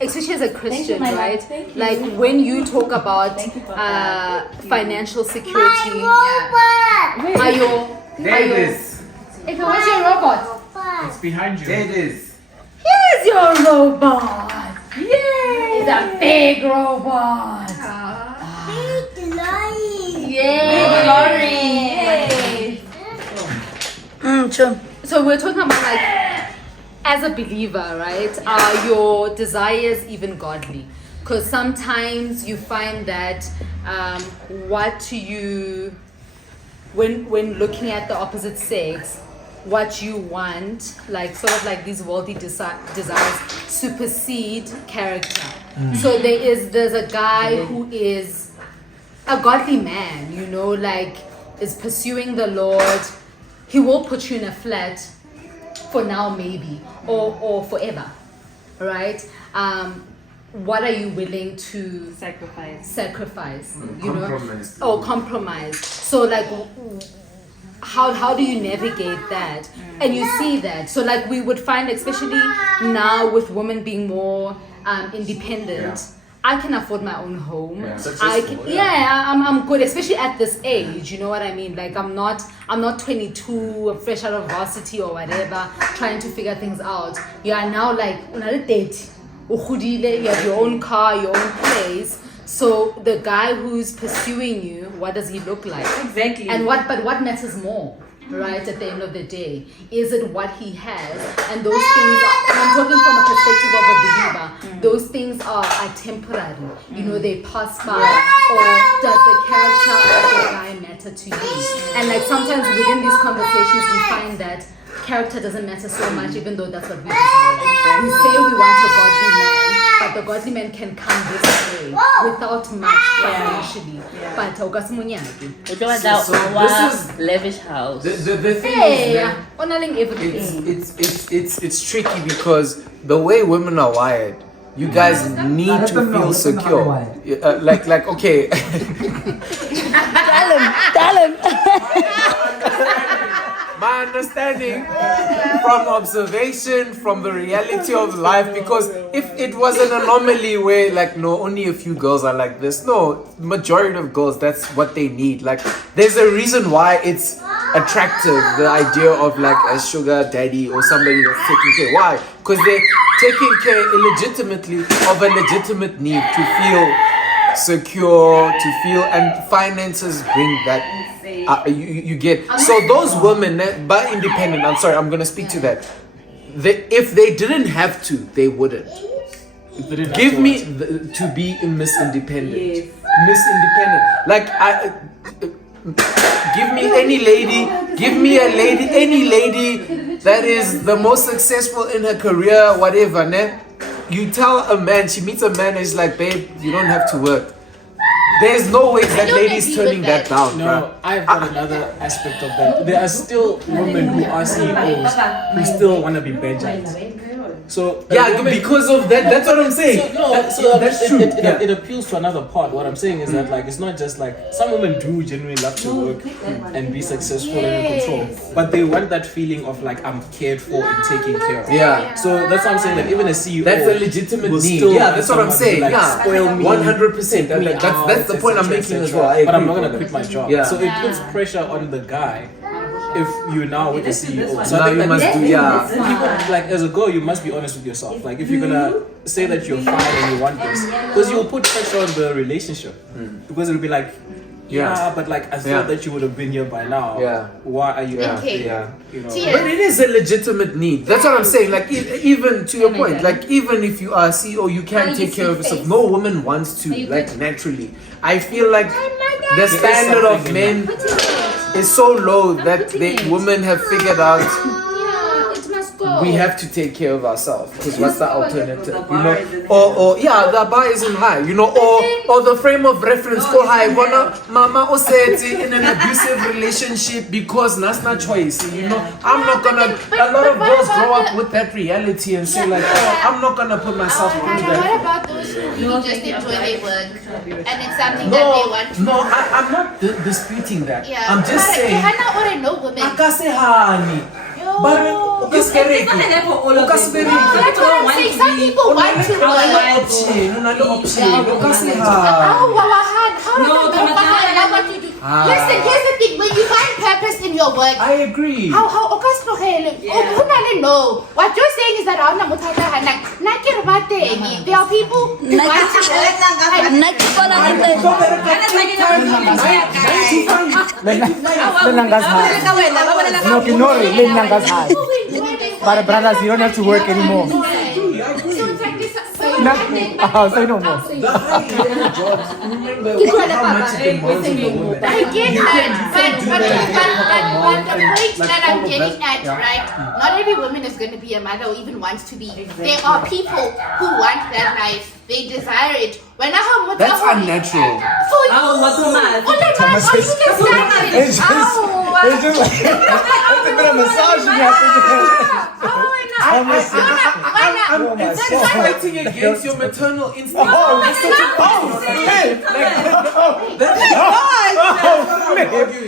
especially as a Christian, right? Like when you talk about financial security, If where's your robot? it's behind you. There it is. Here's your robot. Yay! It's a big robot. Yay! Sure. So we're talking about like, as a believer, right? Are your desires even godly? Because sometimes you find that what you, when looking at the opposite sex, what you want, like sort of like these worldly desires supersede character. So there's a guy who is a godly man, you know, like is pursuing the Lord. He will put you in a flat for now maybe or forever, right? What are you willing to sacrifice, you Compromise. know? Oh, compromise. So like how do you navigate that? And you see that. So like we would find, especially now with women being more independent, I can afford my own home. I'm good, especially at this age, you know what I mean? Like I'm not 22, fresh out of varsity or whatever, trying to figure things out. You are now like another date. You have your own car, your own place. So the guy who's pursuing you, what does he look like? Exactly. And what matters more, right? At the end of the day, is it what he has? And those things are, and I'm talking from a perspective of a believer. Those things are temporary. You know, they pass by. Or does the character of the guy matter to you? And like sometimes within these conversations, we find that character doesn't matter so much, even though that's what we desire. We say we want a godly man, but the godly man can come this way without much financially. But We're talking about our lavish house. The thing hey, is, man, honoring everything. it's tricky because the way women are wired, you guys need Let to them know, feel let them know how they're secure. wired. Like okay. Tell him. my understanding from observation, from the reality of life, because if it was an anomaly where like no, only a few girls are like this, no, majority of girls, that's what they need. Like there's a reason why it's attractive, the idea of like a sugar daddy or somebody that's taking care. Why? Because they're taking care illegitimately of a legitimate need to feel secure, to feel, and finances bring that. You get. So those women that but independent, I'm sorry, I'm gonna speak to that. If they didn't have to, they wouldn't. Give me to be Miss Independent. Yes. Miss Independent. Like give me any lady, any lady that is the most successful in her career, whatever, ne? You tell a man, she meets a man and he's like, babe, you don't have to work. There's no way that lady's turning that down. No, I've got another aspect of that. There are still women who are CEOs who still want to be bedgites. So yeah, because of that. That's what I'm saying. That's true. It appeals to another part. What I'm saying is that like it's not just like some women do genuinely love to work and be successful and in control, but they want that feeling of like I'm cared for and taken care of. Yeah. So that's what I'm saying. That even a CEO, that's a legitimate need. Still Yeah, that's what I'm saying. Like, yeah, spoil me, 100%. That's the point I'm making as well. But I'm not gonna quit my job. Yeah. So it puts pressure on the guy. If you're now with the CEO, so now I think you must do, people, like as a girl, you must be honest with yourself. Like if you're gonna say that you're fine and you want this, because you'll put pressure on the relationship, because it'll be like, yeah, but like I thought that you would have been here by now. Yeah. Why are you? Okay. You know. But it is a legitimate need. That's what I'm saying. Like even to your point, like even if you are a CEO, you can take care of yourself. No woman wants to, like naturally. I feel like the standard of men is so low that the women have figured out we have to take care of ourselves, because what's the alternative, you know? Or the bar isn't high, you know, or the frame of reference go high. Mama oseti in an abusive relationship because that's not choice, you know. I'm not gonna. A lot of girls grow up with that reality and say like, oh, I'm not gonna put myself through that. What about those who really just enjoy their work and it's something that they want to do? No, I'm not disputing that. Yeah. I'm just saying. Women. But Some people want to Listen, here's the thing. When you find purpose in your work, I agree. No, what you're saying is that there are people who want to But brothers, you don't have to work anymore. Say no more. The high-level jobs, remember how much it demands on the woman. I get that, but the point that I'm getting at, right? Not every woman is going to be a mother or even wants to be. There are people who want that life. They desire it. That's unnatural. For you, It's just like that's a bit of misogyny. It's fighting against your maternal instinct.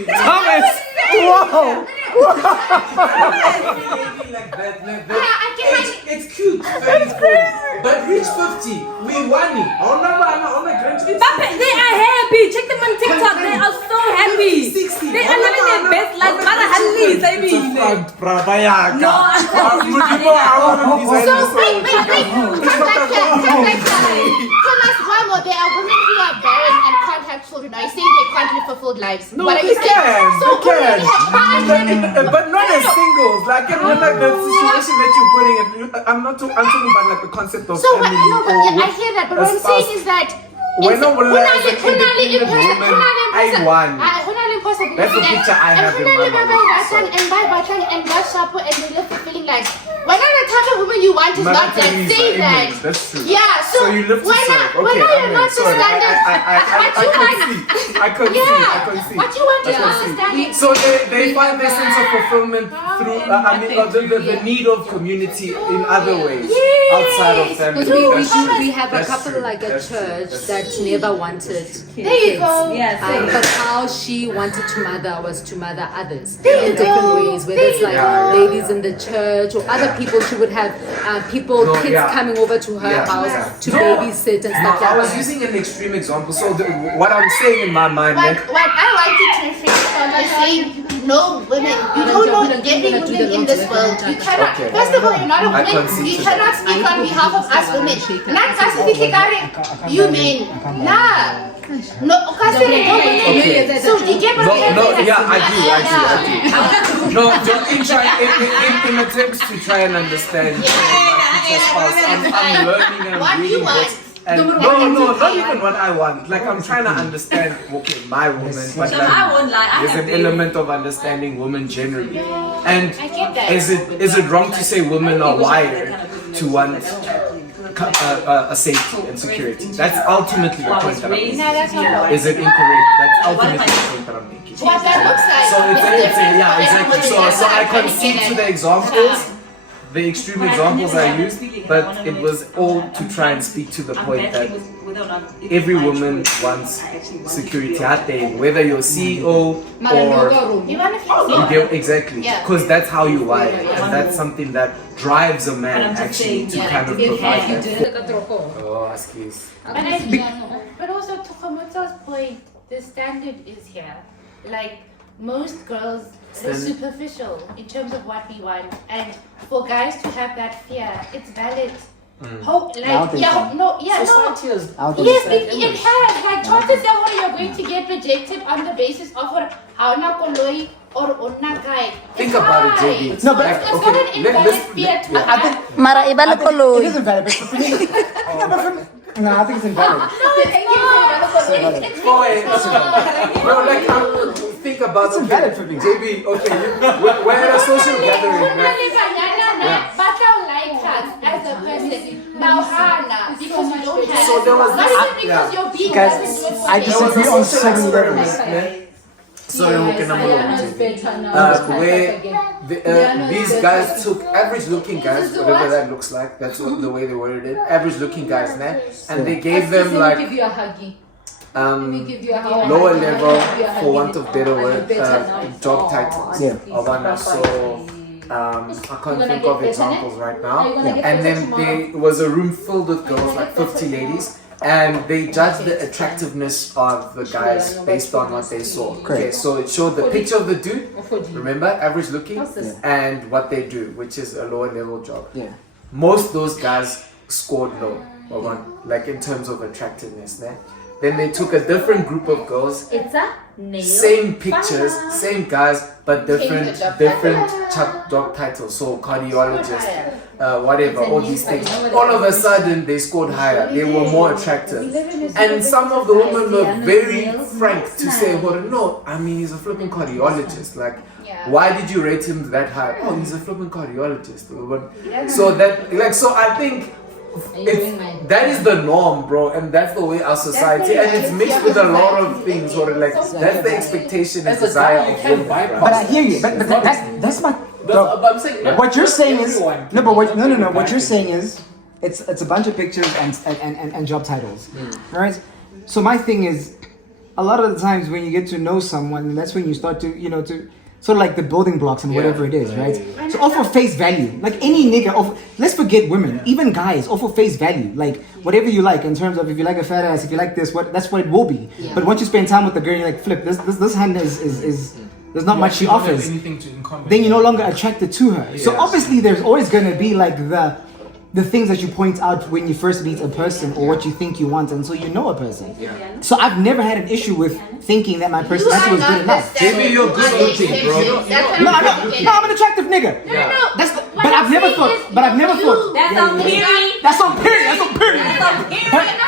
Thomas! Whoa! It's cute. But reach 50, we want it. They are happy. Check them on TikTok. They are so happy. They are living their best life. There are women who are barren and can't have children. Are you saying they can't live fulfilled lives? No, what are they you saying? can. But not as singles. Like like the situation that you're putting it. I'm talking about like the concept of family. I hear that, but what I'm saying is that when I won. That's the picture I have in my mind. And they live fulfilling lives. When are the type of woman you want is not that? Say that. That's true. Yeah, so you live to when you're not the standard, I can see. What you want is not the standard. So they find their sense of fulfillment through, the need of community in other ways. outside of family. Because we have a that's couple true. like a That's true. church That's that never wanted There you go. Yeah, but how she wanted to mother was to mother others in different ways, whether it's like ladies in the church or other people. She would have kids coming over to her house to babysit and stuff like I was that. using an extreme example. So what I'm saying in my mind, What I wanted to reflect on is saying, no women, you don't know every woman in this world. You cannot, first of all, you're not a woman. You cannot speak on behalf of us women. Not us, you men. Nah. No, okay. So you get what I do. No, in attempts to try and understand my spouse, I'm learning and What do you reading want? books. And no, not even what I want. Like I'm trying to understand, okay, my woman, but So like, I won't lie. I there's have an been- element of understanding women generally. And I get that. is it wrong to say women are wired to want a safety and security? That's ultimately the point that I'm making. No, that's not right. Is it incorrect? That's ultimately the point that I'm making. What that looks like. So it's different yeah, for exactly. everybody. So I That's what I'm concede trying to the get examples, the extreme examples I used, but it was all to try and speak to the point that every woman wants security out there, whether you're CEO or You want to you get exactly, Yeah. because that's how you wire, and that's something that drives a man actually to kind of provide that. Oh, excuse. But also to Komuta's point, the standard is here. Like most girls, are superficial in terms of what we want, and for guys to have that fear, it's valid. Hope, like, Society has Yes, it has. Like, chances are you're going to get rejected on the basis of how na koloi or onna guy. Think about it, JB. No, but it's not an invalid fear to I think Mara iba na it koloi. is invalid, but for me, no, I think it's invalid. No, like think about It's invalid for me. JB. Okay, we're at a social gathering, man. But I like us as a person. Now, Hannah, because you don't have. So there was not this- even because you're being Guys, doesn't do it for I them. disagree on so many levels. Sorry, where these guys took average looking guys, whatever that looks like, that's the way they worded it, average looking guys, man, and they gave them Let me like give you a huggy. Let me give you a huggy. lower level, for want of better word, job titles. Yeah. I can't think of examples right now. And then there was a room filled with girls, like 50 ladies, and they judged the attractiveness of the guys based on what they saw. Okay, so it showed the picture of the dude, remember, average looking, and what they do, which is a lower level job. Yeah. Most of those guys scored low, like in terms of attractiveness. Né? Then they took a different group of girls, It's a nail. same pictures, same guys, but different job titles. So cardiologist, whatever, all these things. All of a sudden, they scored higher. They were more attractive, and some of the women were very frank to say, "Well, no, I mean, he's a flipping cardiologist. Like, why did you rate him that high? Oh, he's a flipping cardiologist." So I think. That is the norm, bro, and that's the way our society, and it's mixed with a lot of things. Or like that's the expectation and desire of women. But I hear you. But that's my. But I'm saying, What you're saying is everyone no, but what, no. What back you're in. saying is it's a bunch of pictures and job titles, right? So my thing is, a lot of the times when you get to know someone, that's when you start to to sort of like the building blocks and whatever it is, right? So off of face value, like any nigga, let's forget women, even guys, off of face value, like whatever you like in terms of if you like a fat ass, if you like this, that's what it will be. But once you spend time with the girl, you're like, flip, this hand is there's not much she offers. Then you're no longer attracted to her. So obviously there's always gonna be like the things that you point out when you first meet a person or what you think you want until you know a person. So I've never had an issue with thinking that my personality was good enough. Maybe you're good looking, bro. No, I'm an attractive nigga. But I've never thought. That's on period. That's on period.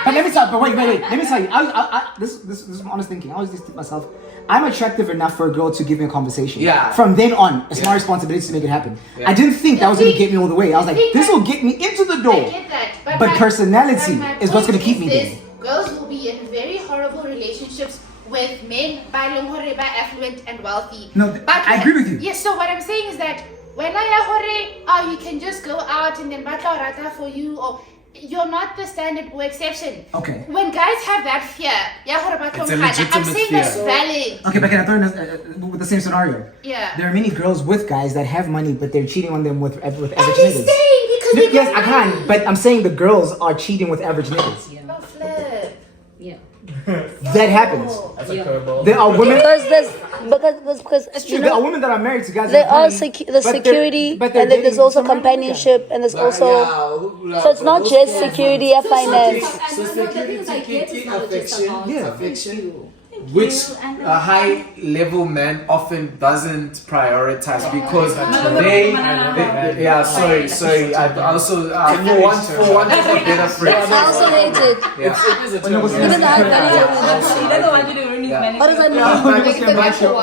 But let me tell. But wait. Let me tell you. This is my honest thinking. I always just think to myself, I'm attractive enough for a girl to give me a conversation. Yeah. From then on, it's my responsibility to make it happen. I didn't think that was gonna get me all the way. I was like, this will get me into the door. I get that. But personality is what's gonna keep me there. Girls will be in very horrible relationships with men by affluent and wealthy. No, I agree with you. Yes, so what I'm saying is that when you can just go out and then batla rata for you, or you're not the standard or exception. Okay. When guys have that fear, It's a legitimate I'm saying that's fear. valid. Okay, but can I throw in with the same scenario? Yeah. There are many girls with guys that have money, but they're cheating on them with average And niggas. they stay because they Yes, get I can, money. but I'm saying the girls are cheating with average niggas. Oh, flip. Yeah. That happens. That's a curveball. There are women. Because It's you true. There are know, women that are married to guys. there that are have money, the but they're- security, but they're and then there's dating also some random guy. companionship, and there's also. So it's not just security or finance. So security, affection, Yeah. affection, which a high level man often doesn't prioritize because sorry, I also for want of a better phrase. I also hate it. It is a term. Even the high value. He doesn't want you to ruin his money. What does that mean?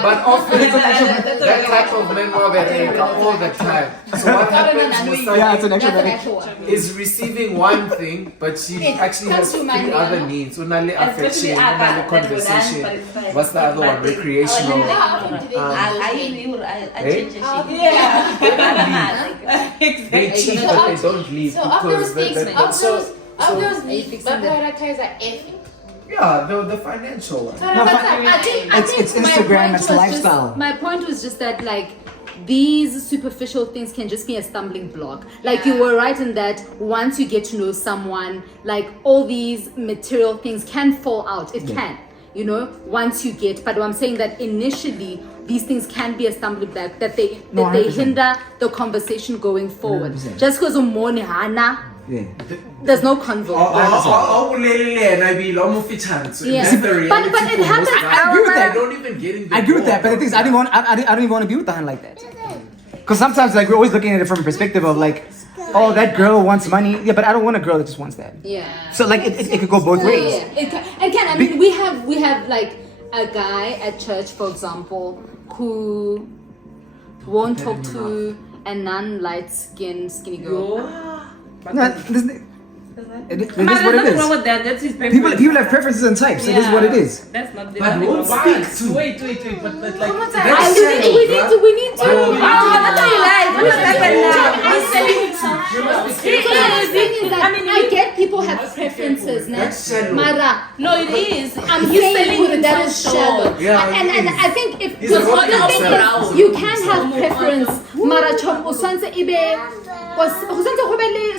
But often that type of men more than all the time. So what happens Yeah, it's an actual Actual is receiving one thing, but she actually has three other needs. Unale affection, unale conversation. What's the other one? Recreational. I change the shit. They cheat, but they don't leave So of because those things, of those needs, fixing but them? prioritize are effing. yeah, the financial one. It's Instagram, it's lifestyle. My point was just that like these superficial things can just be a stumbling block. Like you were right in that once you get to know someone, like all these material things can fall out. It can, you know, once you get. But I'm saying that initially these things can be a stumbling block that they No, 100%. hinder the conversation going forward. 100%. Just because hana, Yeah. there's no convo. Yeah. But it happens. I agree with that. They don't even get in the I agree with that, but the door. thing is, I don't even want to be with a hand like that. Because sometimes, like, we're always looking at it from a perspective of like, oh, that girl wants money. Yeah, but I don't want a girl that just wants that. Yeah. So like, it could go both ways. Yeah, it can. I mean, we have like a guy at church, for example, who won't talk to a non-light-skinned skinny girl. No, it is what it Nothing wrong is. with that. That's his preference. People have preferences and types. It is what it is. That's not the But nothing won't wrong. speak to. Wait, but like. We need to. Oh, that's what he likes. What is happening now? He's selling it. I get people have preferences, That's nah? shallow. Mara, No, it is. I'm He's saying selling that himself is short. shallow. Yeah, and I think if He's a because the rocket thing himself. is, you can have preference. Mara chom uswanze ibe was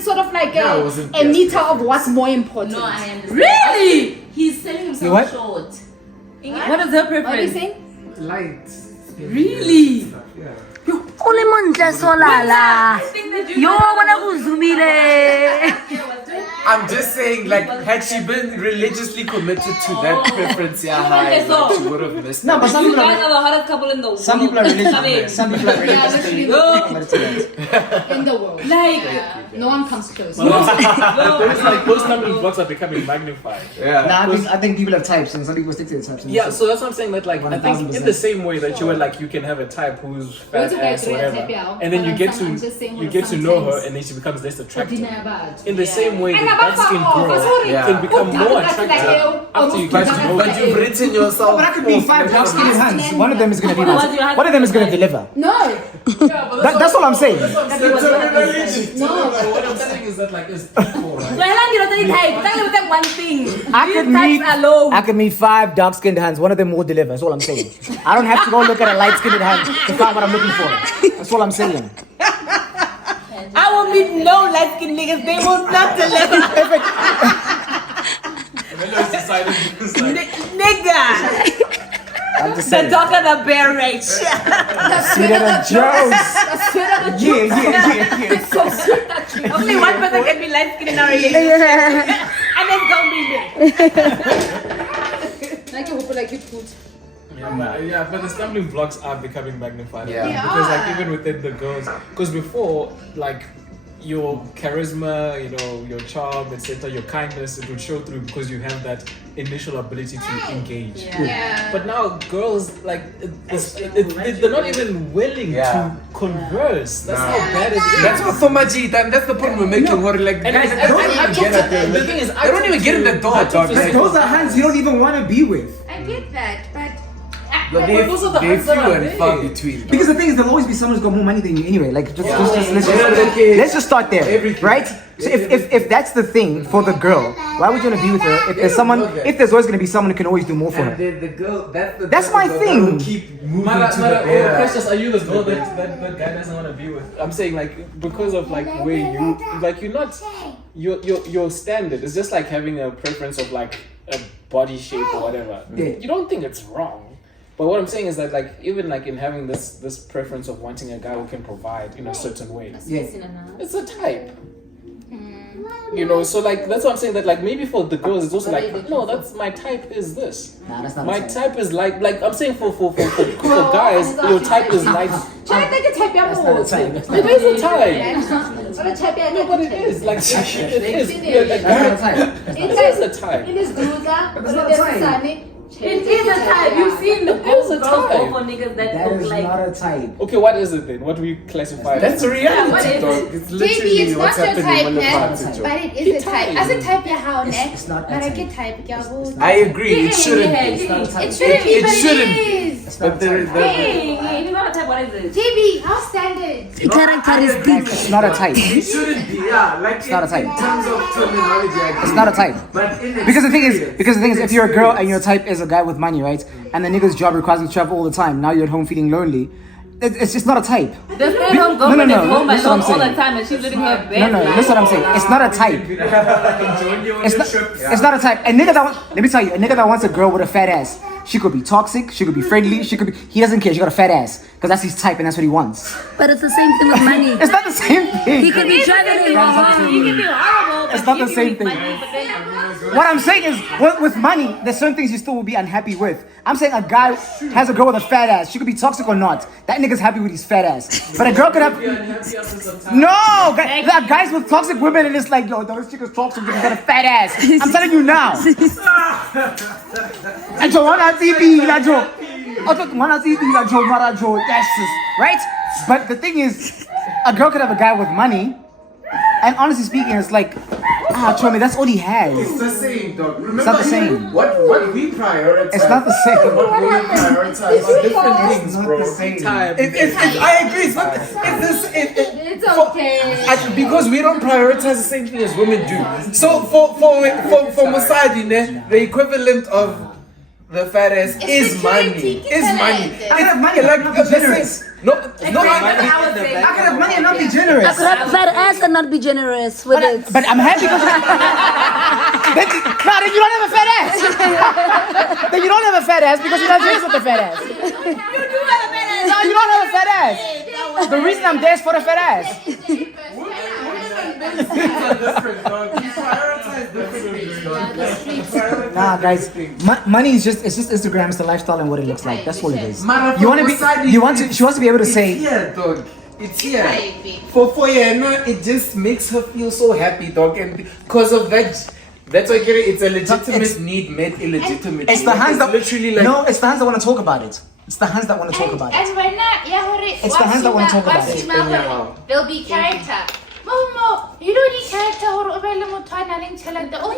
sort of like Yeah, I wasn't a meter of what's more important. No, I understand. Really? He's selling himself What? short. What is her What are you preference? saying? Light. Really? Ule montle solala. Yo, wana kuzumile. I'm just saying, like, had she been religiously committed to that preference, yeah, Okay, so- she would have missed No, out. but some You people guys are. are the hottest couple in the world. Some people are religious. Sabi. Some people are Yeah, religious. literally in the world. Like, No one comes close. Those like those stumbling blocks are becoming magnified. Yeah. Nah, I think people have types, and some people stick to the types. Yeah, so that's what I'm saying. That like I think 1000%. in the same way that you were like you can have a type who's fat What's ass the or guy whatever, type out? and then you But get I'm just saying to you what get to know her, sometimes- and then she becomes less attractive. Dinner In the same way, the And dark skinned girl Yeah. can become more attractive after you get to know But her. you've written yourself. But I could be off. 5 dark skinned hands. One of them is gonna be What's your one of them is gonna deliver. No. That's all I'm saying. No, but what I'm saying is that like it's equal, right? so Helen, you don't take type. Tell them one thing. I could meet 5 dark skinned hands. One of them will deliver. That's all I'm saying. I don't have to go look at a light skinned hand to find what I'm looking for. That's all I'm saying. I will meet no light skinned niggas. They will not deliver. And then there's decided it's like Nigga. I'm just The saying. darker the bear rate. Sweeter than Jones. Yeah. So sweet that you. Only one person can be light skinned in our relationship. And it's gonna be me. Like you hope like you put. Yeah, but the stumbling blocks are becoming magnified. Yeah. They Because like even within the girls, because before like your charisma, you know, your charm, etc., your kindness, it would show through because you have that initial ability to engage. Yeah. But now girls like they're not even willing Yeah. to converse. That's how bad it is. That's what for Maji, that's the point we're making. We're like, And guys, I- don't I- even get it. the thing is, They don't even get in the door, dog. Like, those are hands you don't even want to be with. I get that, but But those are the they hands that few are and there. far between. Because the thing is, there'll always be someone who's got more money than you anyway. Like, let's just start there, Everything. right? So if that's the thing for the girl, why would you want to be with her? If there's someone, if there's always going to be someone who can always do more for And her. then the girl, That's my thing. Keep moving Mara, to the Precious, are you the girl that guy doesn't want to be with? I'm saying like because of like where you like you're not your standard. It's just like having a preference of like a body shape or whatever. Yeah. You don't think it's wrong. But what I'm saying is that like even like in having this preference of wanting a guy who can provide in a certain way, it's a type. You know, so like that's what I'm saying, that like maybe for the girls it's also like no, that's my type is this. Nah, that's not My the type. type is like I'm saying for guys, your type is like That's not a type. That's not it is a type. No, No, but it is like it is. Yeah, like, That's not a type. it is a type. That's not a type. It is a type. You've seen the It is a girls go type. for niggas that That look is like. not a type. Okay, what is it then? What do we classify? That's a What reality, is dog. it? It's JB, literally it's what's not your happening type, on the man. farm, But it is a type. As a type, yeah, how It's not a But I type. get type, yeah. I agree. It shouldn't be. It's not a type. It shouldn't be, It but shouldn't it be. is. It's not a But there, type. Hey, you're not a type. What is it? JB, how standard? Character is deep. It's not a type. it shouldn't be. Yeah, like It's not a type. in terms of terminology. I agree. It's not a type. But in Because the thing is, if you're a girl and your type is a guy with money, right, and the nigga's job requires him to travel all the time, now you're at home feeling lonely, it's just not a type. The stay-at-home girlfriend no, is home listen what I'm alone all the saying. time and she's living her No, best no, life. listen what I'm saying. It's not a type. It's not a type. A nigga that let me tell you, a nigga that wants a girl with a fat ass, she could be toxic, she could be friendly, he doesn't care. She got a fat ass because that's his type and that's what he wants. But it's the same thing with money. It's not the same thing. He can be driving in You can be horrible, but It's not you the can same be thing. funny, but then- What I'm saying is, with money, there's certain things you still will be unhappy with. I'm saying a guy has a girl with a fat ass. She could be toxic or not. That nigga's happy with his fat ass. But a girl could have... No! Guys with toxic women and it's like, yo, this chick is toxic because she's got a fat ass. I'm telling you now. Right? But the thing is, a girl could have a guy with money, and honestly speaking, it's like, Chomi, that's all he has. It's the same, dog. Remember, It's not the same. What we prioritize. It's not the same. and What women prioritize are different things, It's not bro. the same. I agree. It's not. It's okay. Because we don't prioritize the same thing as women do. So for Musadi, the equivalent of the fat ass is money. Is money. I could have money and not be generous. No, I could have money and not be I generous. could have fat ass and not be generous with it. But I'm happy because... then you don't have a fat ass. Then you don't have a fat ass because you're not generous with the fat ass. You do have a fat ass. No, you don't have a fat ass. The reason I'm there is for the fat ass. Nah, guys, money is just Instagram. It's the lifestyle and what it looks like. That's all it is. She wants to be able to say, yeah, dog. It's here. For Yena, it just makes her feel so happy, dog. And because of that, that's why it's a legitimate need met illegitimate. it's the hands that literally like no, it's the hands that want to talk about it. It's the hands that want to talk about it. And when It's the hands that want to talk about it. There'll be character. Momo, you don't need character or all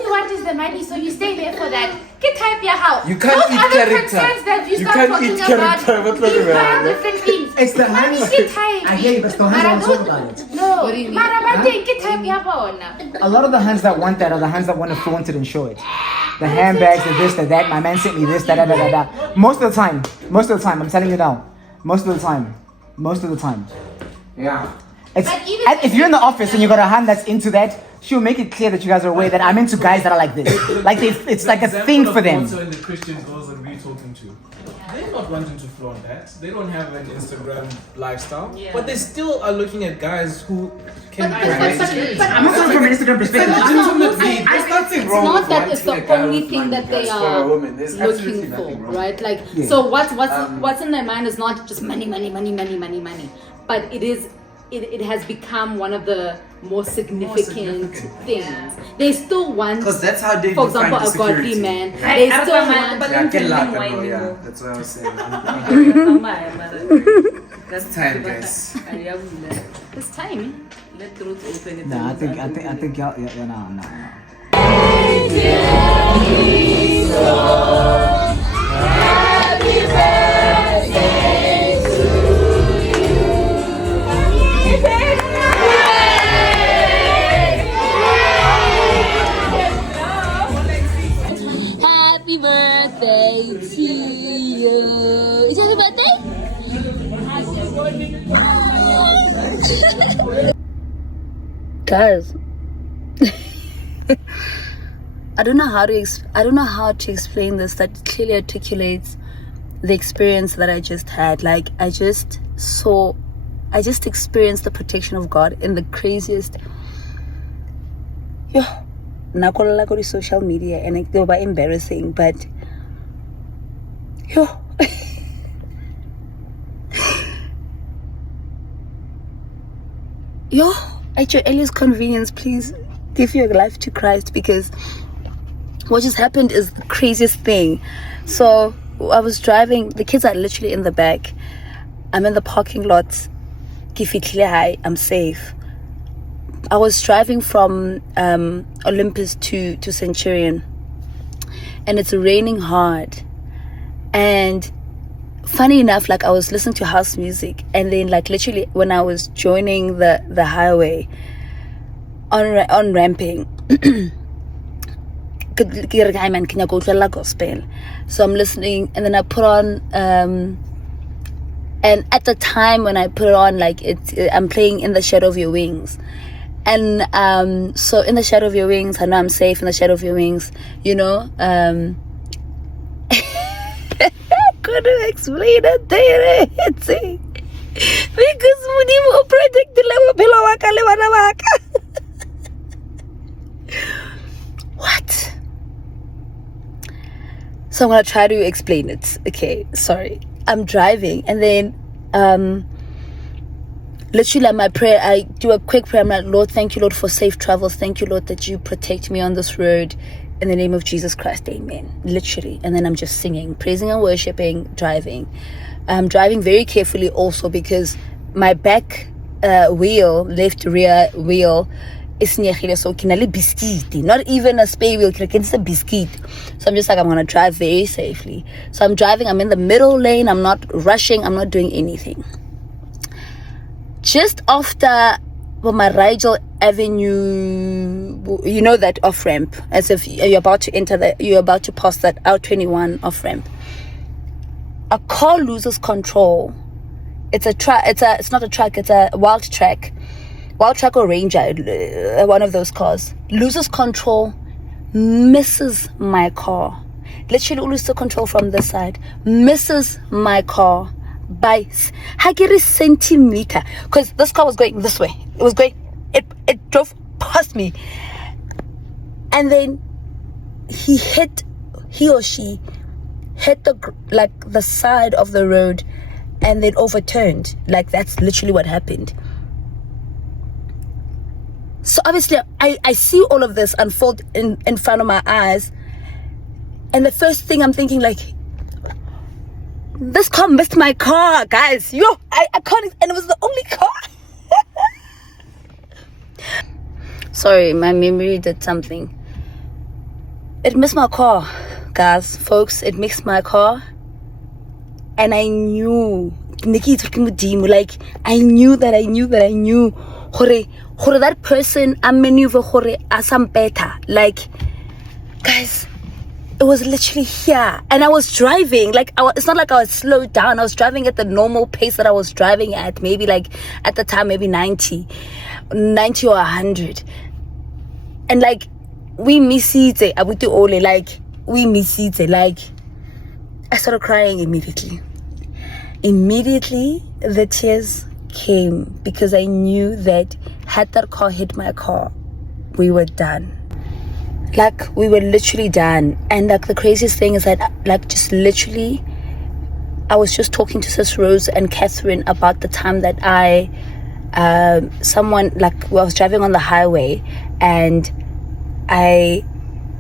you want is the money, so you stay there for that. Get type your house. You can't eat character. That you You start can't talking eat about. character. What These about are it? different things. It's the Money hands. get type. I hear you, but it's the hands that want to talk about it. No, Marabate, get type your bona. A lot of the hands that want that are the hands that want to flaunt it and show it. The handbags, the this, the that. My man sent me this, da da da da da. Most of the time, I'm telling you now. Most of the time. yeah. If you're in the office and you got a hand that's into that, she'll make it clear that you guys are aware that I'm into guys that are like this. Like it's like a thing for them. Also, in the Christian girls that we're talking to, they're not wanting to flaunt that. They don't have an Instagram lifestyle, but they still are looking at guys who can. But I'm not talking from an Instagram perspective. There's nothing wrong with It's not that it's wanting a the guy only with thing money, that they guys, for are a woman. There's absolutely looking for, nothing wrong. right? Like, Yeah. so what's in their mind is not just money, but it has become one of the more significant things. They still want, Because that's how they for define example, the a godly security. man. They still want. But Yeah, then get locked, wine bro, yeah. anymore. That's what I was saying. That's time, guys. It's time. Let truth open it. Nah, I think y'all, yeah, no. Happy birthday. birthday to you. Is it your birthday? Guys, I don't know how to explain this that clearly articulates the experience that I just had. Like I just experienced the protection of God in the craziest nakola go to social media, and it was embarrassing, but at your earliest convenience, please give your life to Christ, because what just happened is the craziest thing. So I was driving, the kids are literally in the back, I'm in the parking lot, I'm safe. I was driving from Olympus to Centurion, and it's raining hard, and funny enough, like I was listening to house music, and then like literally when I was joining the highway on ramping, gospel, so I'm listening, and then I put on and at the time when I put it on, like I'm playing In the Shadow of Your Wings, and so In the Shadow of Your Wings, I know I'm safe in the shadow of your wings, couldn't explain it there, because Mudimu protect the what? So I'm gonna try to explain it. Okay, sorry. I'm driving, and then literally like my prayer, I do a quick prayer. I'm like, Lord, thank you, Lord, for safe travels. Thank you, Lord, that you protect me on this road. In the name of Jesus Christ, amen. Literally. And then I'm just singing, praising and worshiping, driving. I'm driving very carefully also, because my back wheel, left rear wheel, is so not even a spare wheel, it's a biscuit. So I'm just like, I'm gonna drive very safely. So I'm driving, I'm in the middle lane, I'm not rushing, I'm not doing anything. Just after my Rigel Avenue, that off ramp, as if you're about to pass that R21 off ramp, a car loses control. It's not a truck, it's a wild track or Ranger, one of those cars, loses control, misses my car, literally loses control from this side, misses my car by a centimeter, because this car was going this way. It drove past me, and then he or she hit the side of the road, and then overturned. Like, that's literally what happened. So obviously I see all of this unfold in front of my eyes, and the first thing I'm thinking, like, this car missed my car, guys. I can't, and it was the only car. Sorry, my memory did something. It missed my car, guys, folks. It missed my car, and I knew. Like, I knew Hore that person I maneuver hore asam better. Like, guys, it was literally here, and I was driving like it's not like I was slowed down. I was driving at the normal pace that I was driving at, maybe like at the time maybe 90 or 100, and like we miss it. Like we miss it. Like, I started crying immediately. The tears came, because I knew that had that car hit my car, we were done. Like, we were literally done. And like the craziest thing is that, like, just literally, I was just talking to Sis Rose and Catherine about the time that I was driving on the highway, and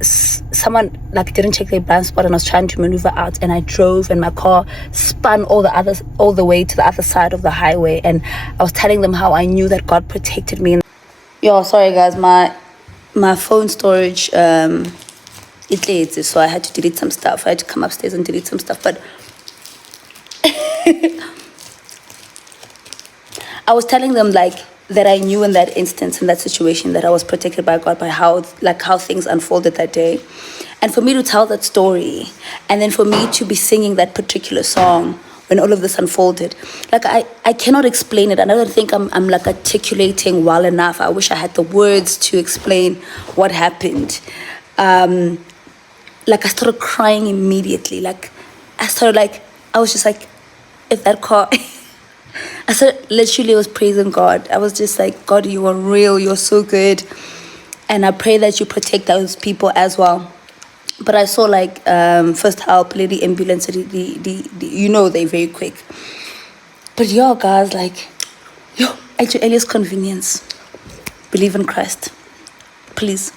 someone like didn't check their blind spot, and I was trying to maneuver out, and I drove, and my car spun all the way to the other side of the highway, and I was telling them how I knew that God protected me. Sorry guys, my phone storage it lays, so I had to delete some stuff. I had to come upstairs and delete some stuff, but I was telling them like that I knew in that instance, in that situation, that I was protected by God, by how things unfolded that day. And for me to tell that story, and then for me to be singing that particular song when all of this unfolded, like I cannot explain it. And I don't think I'm like articulating well enough. I wish I had the words to explain what happened. Like I started crying immediately. Like I was just like, if that car, I started literally was praising God. I was just like, God, you are real. You're so good. And I pray that you protect those people as well. But I saw like first help, lady ambulance, they're very quick. But yo, guys, like, at your earliest convenience, believe in Christ. Please.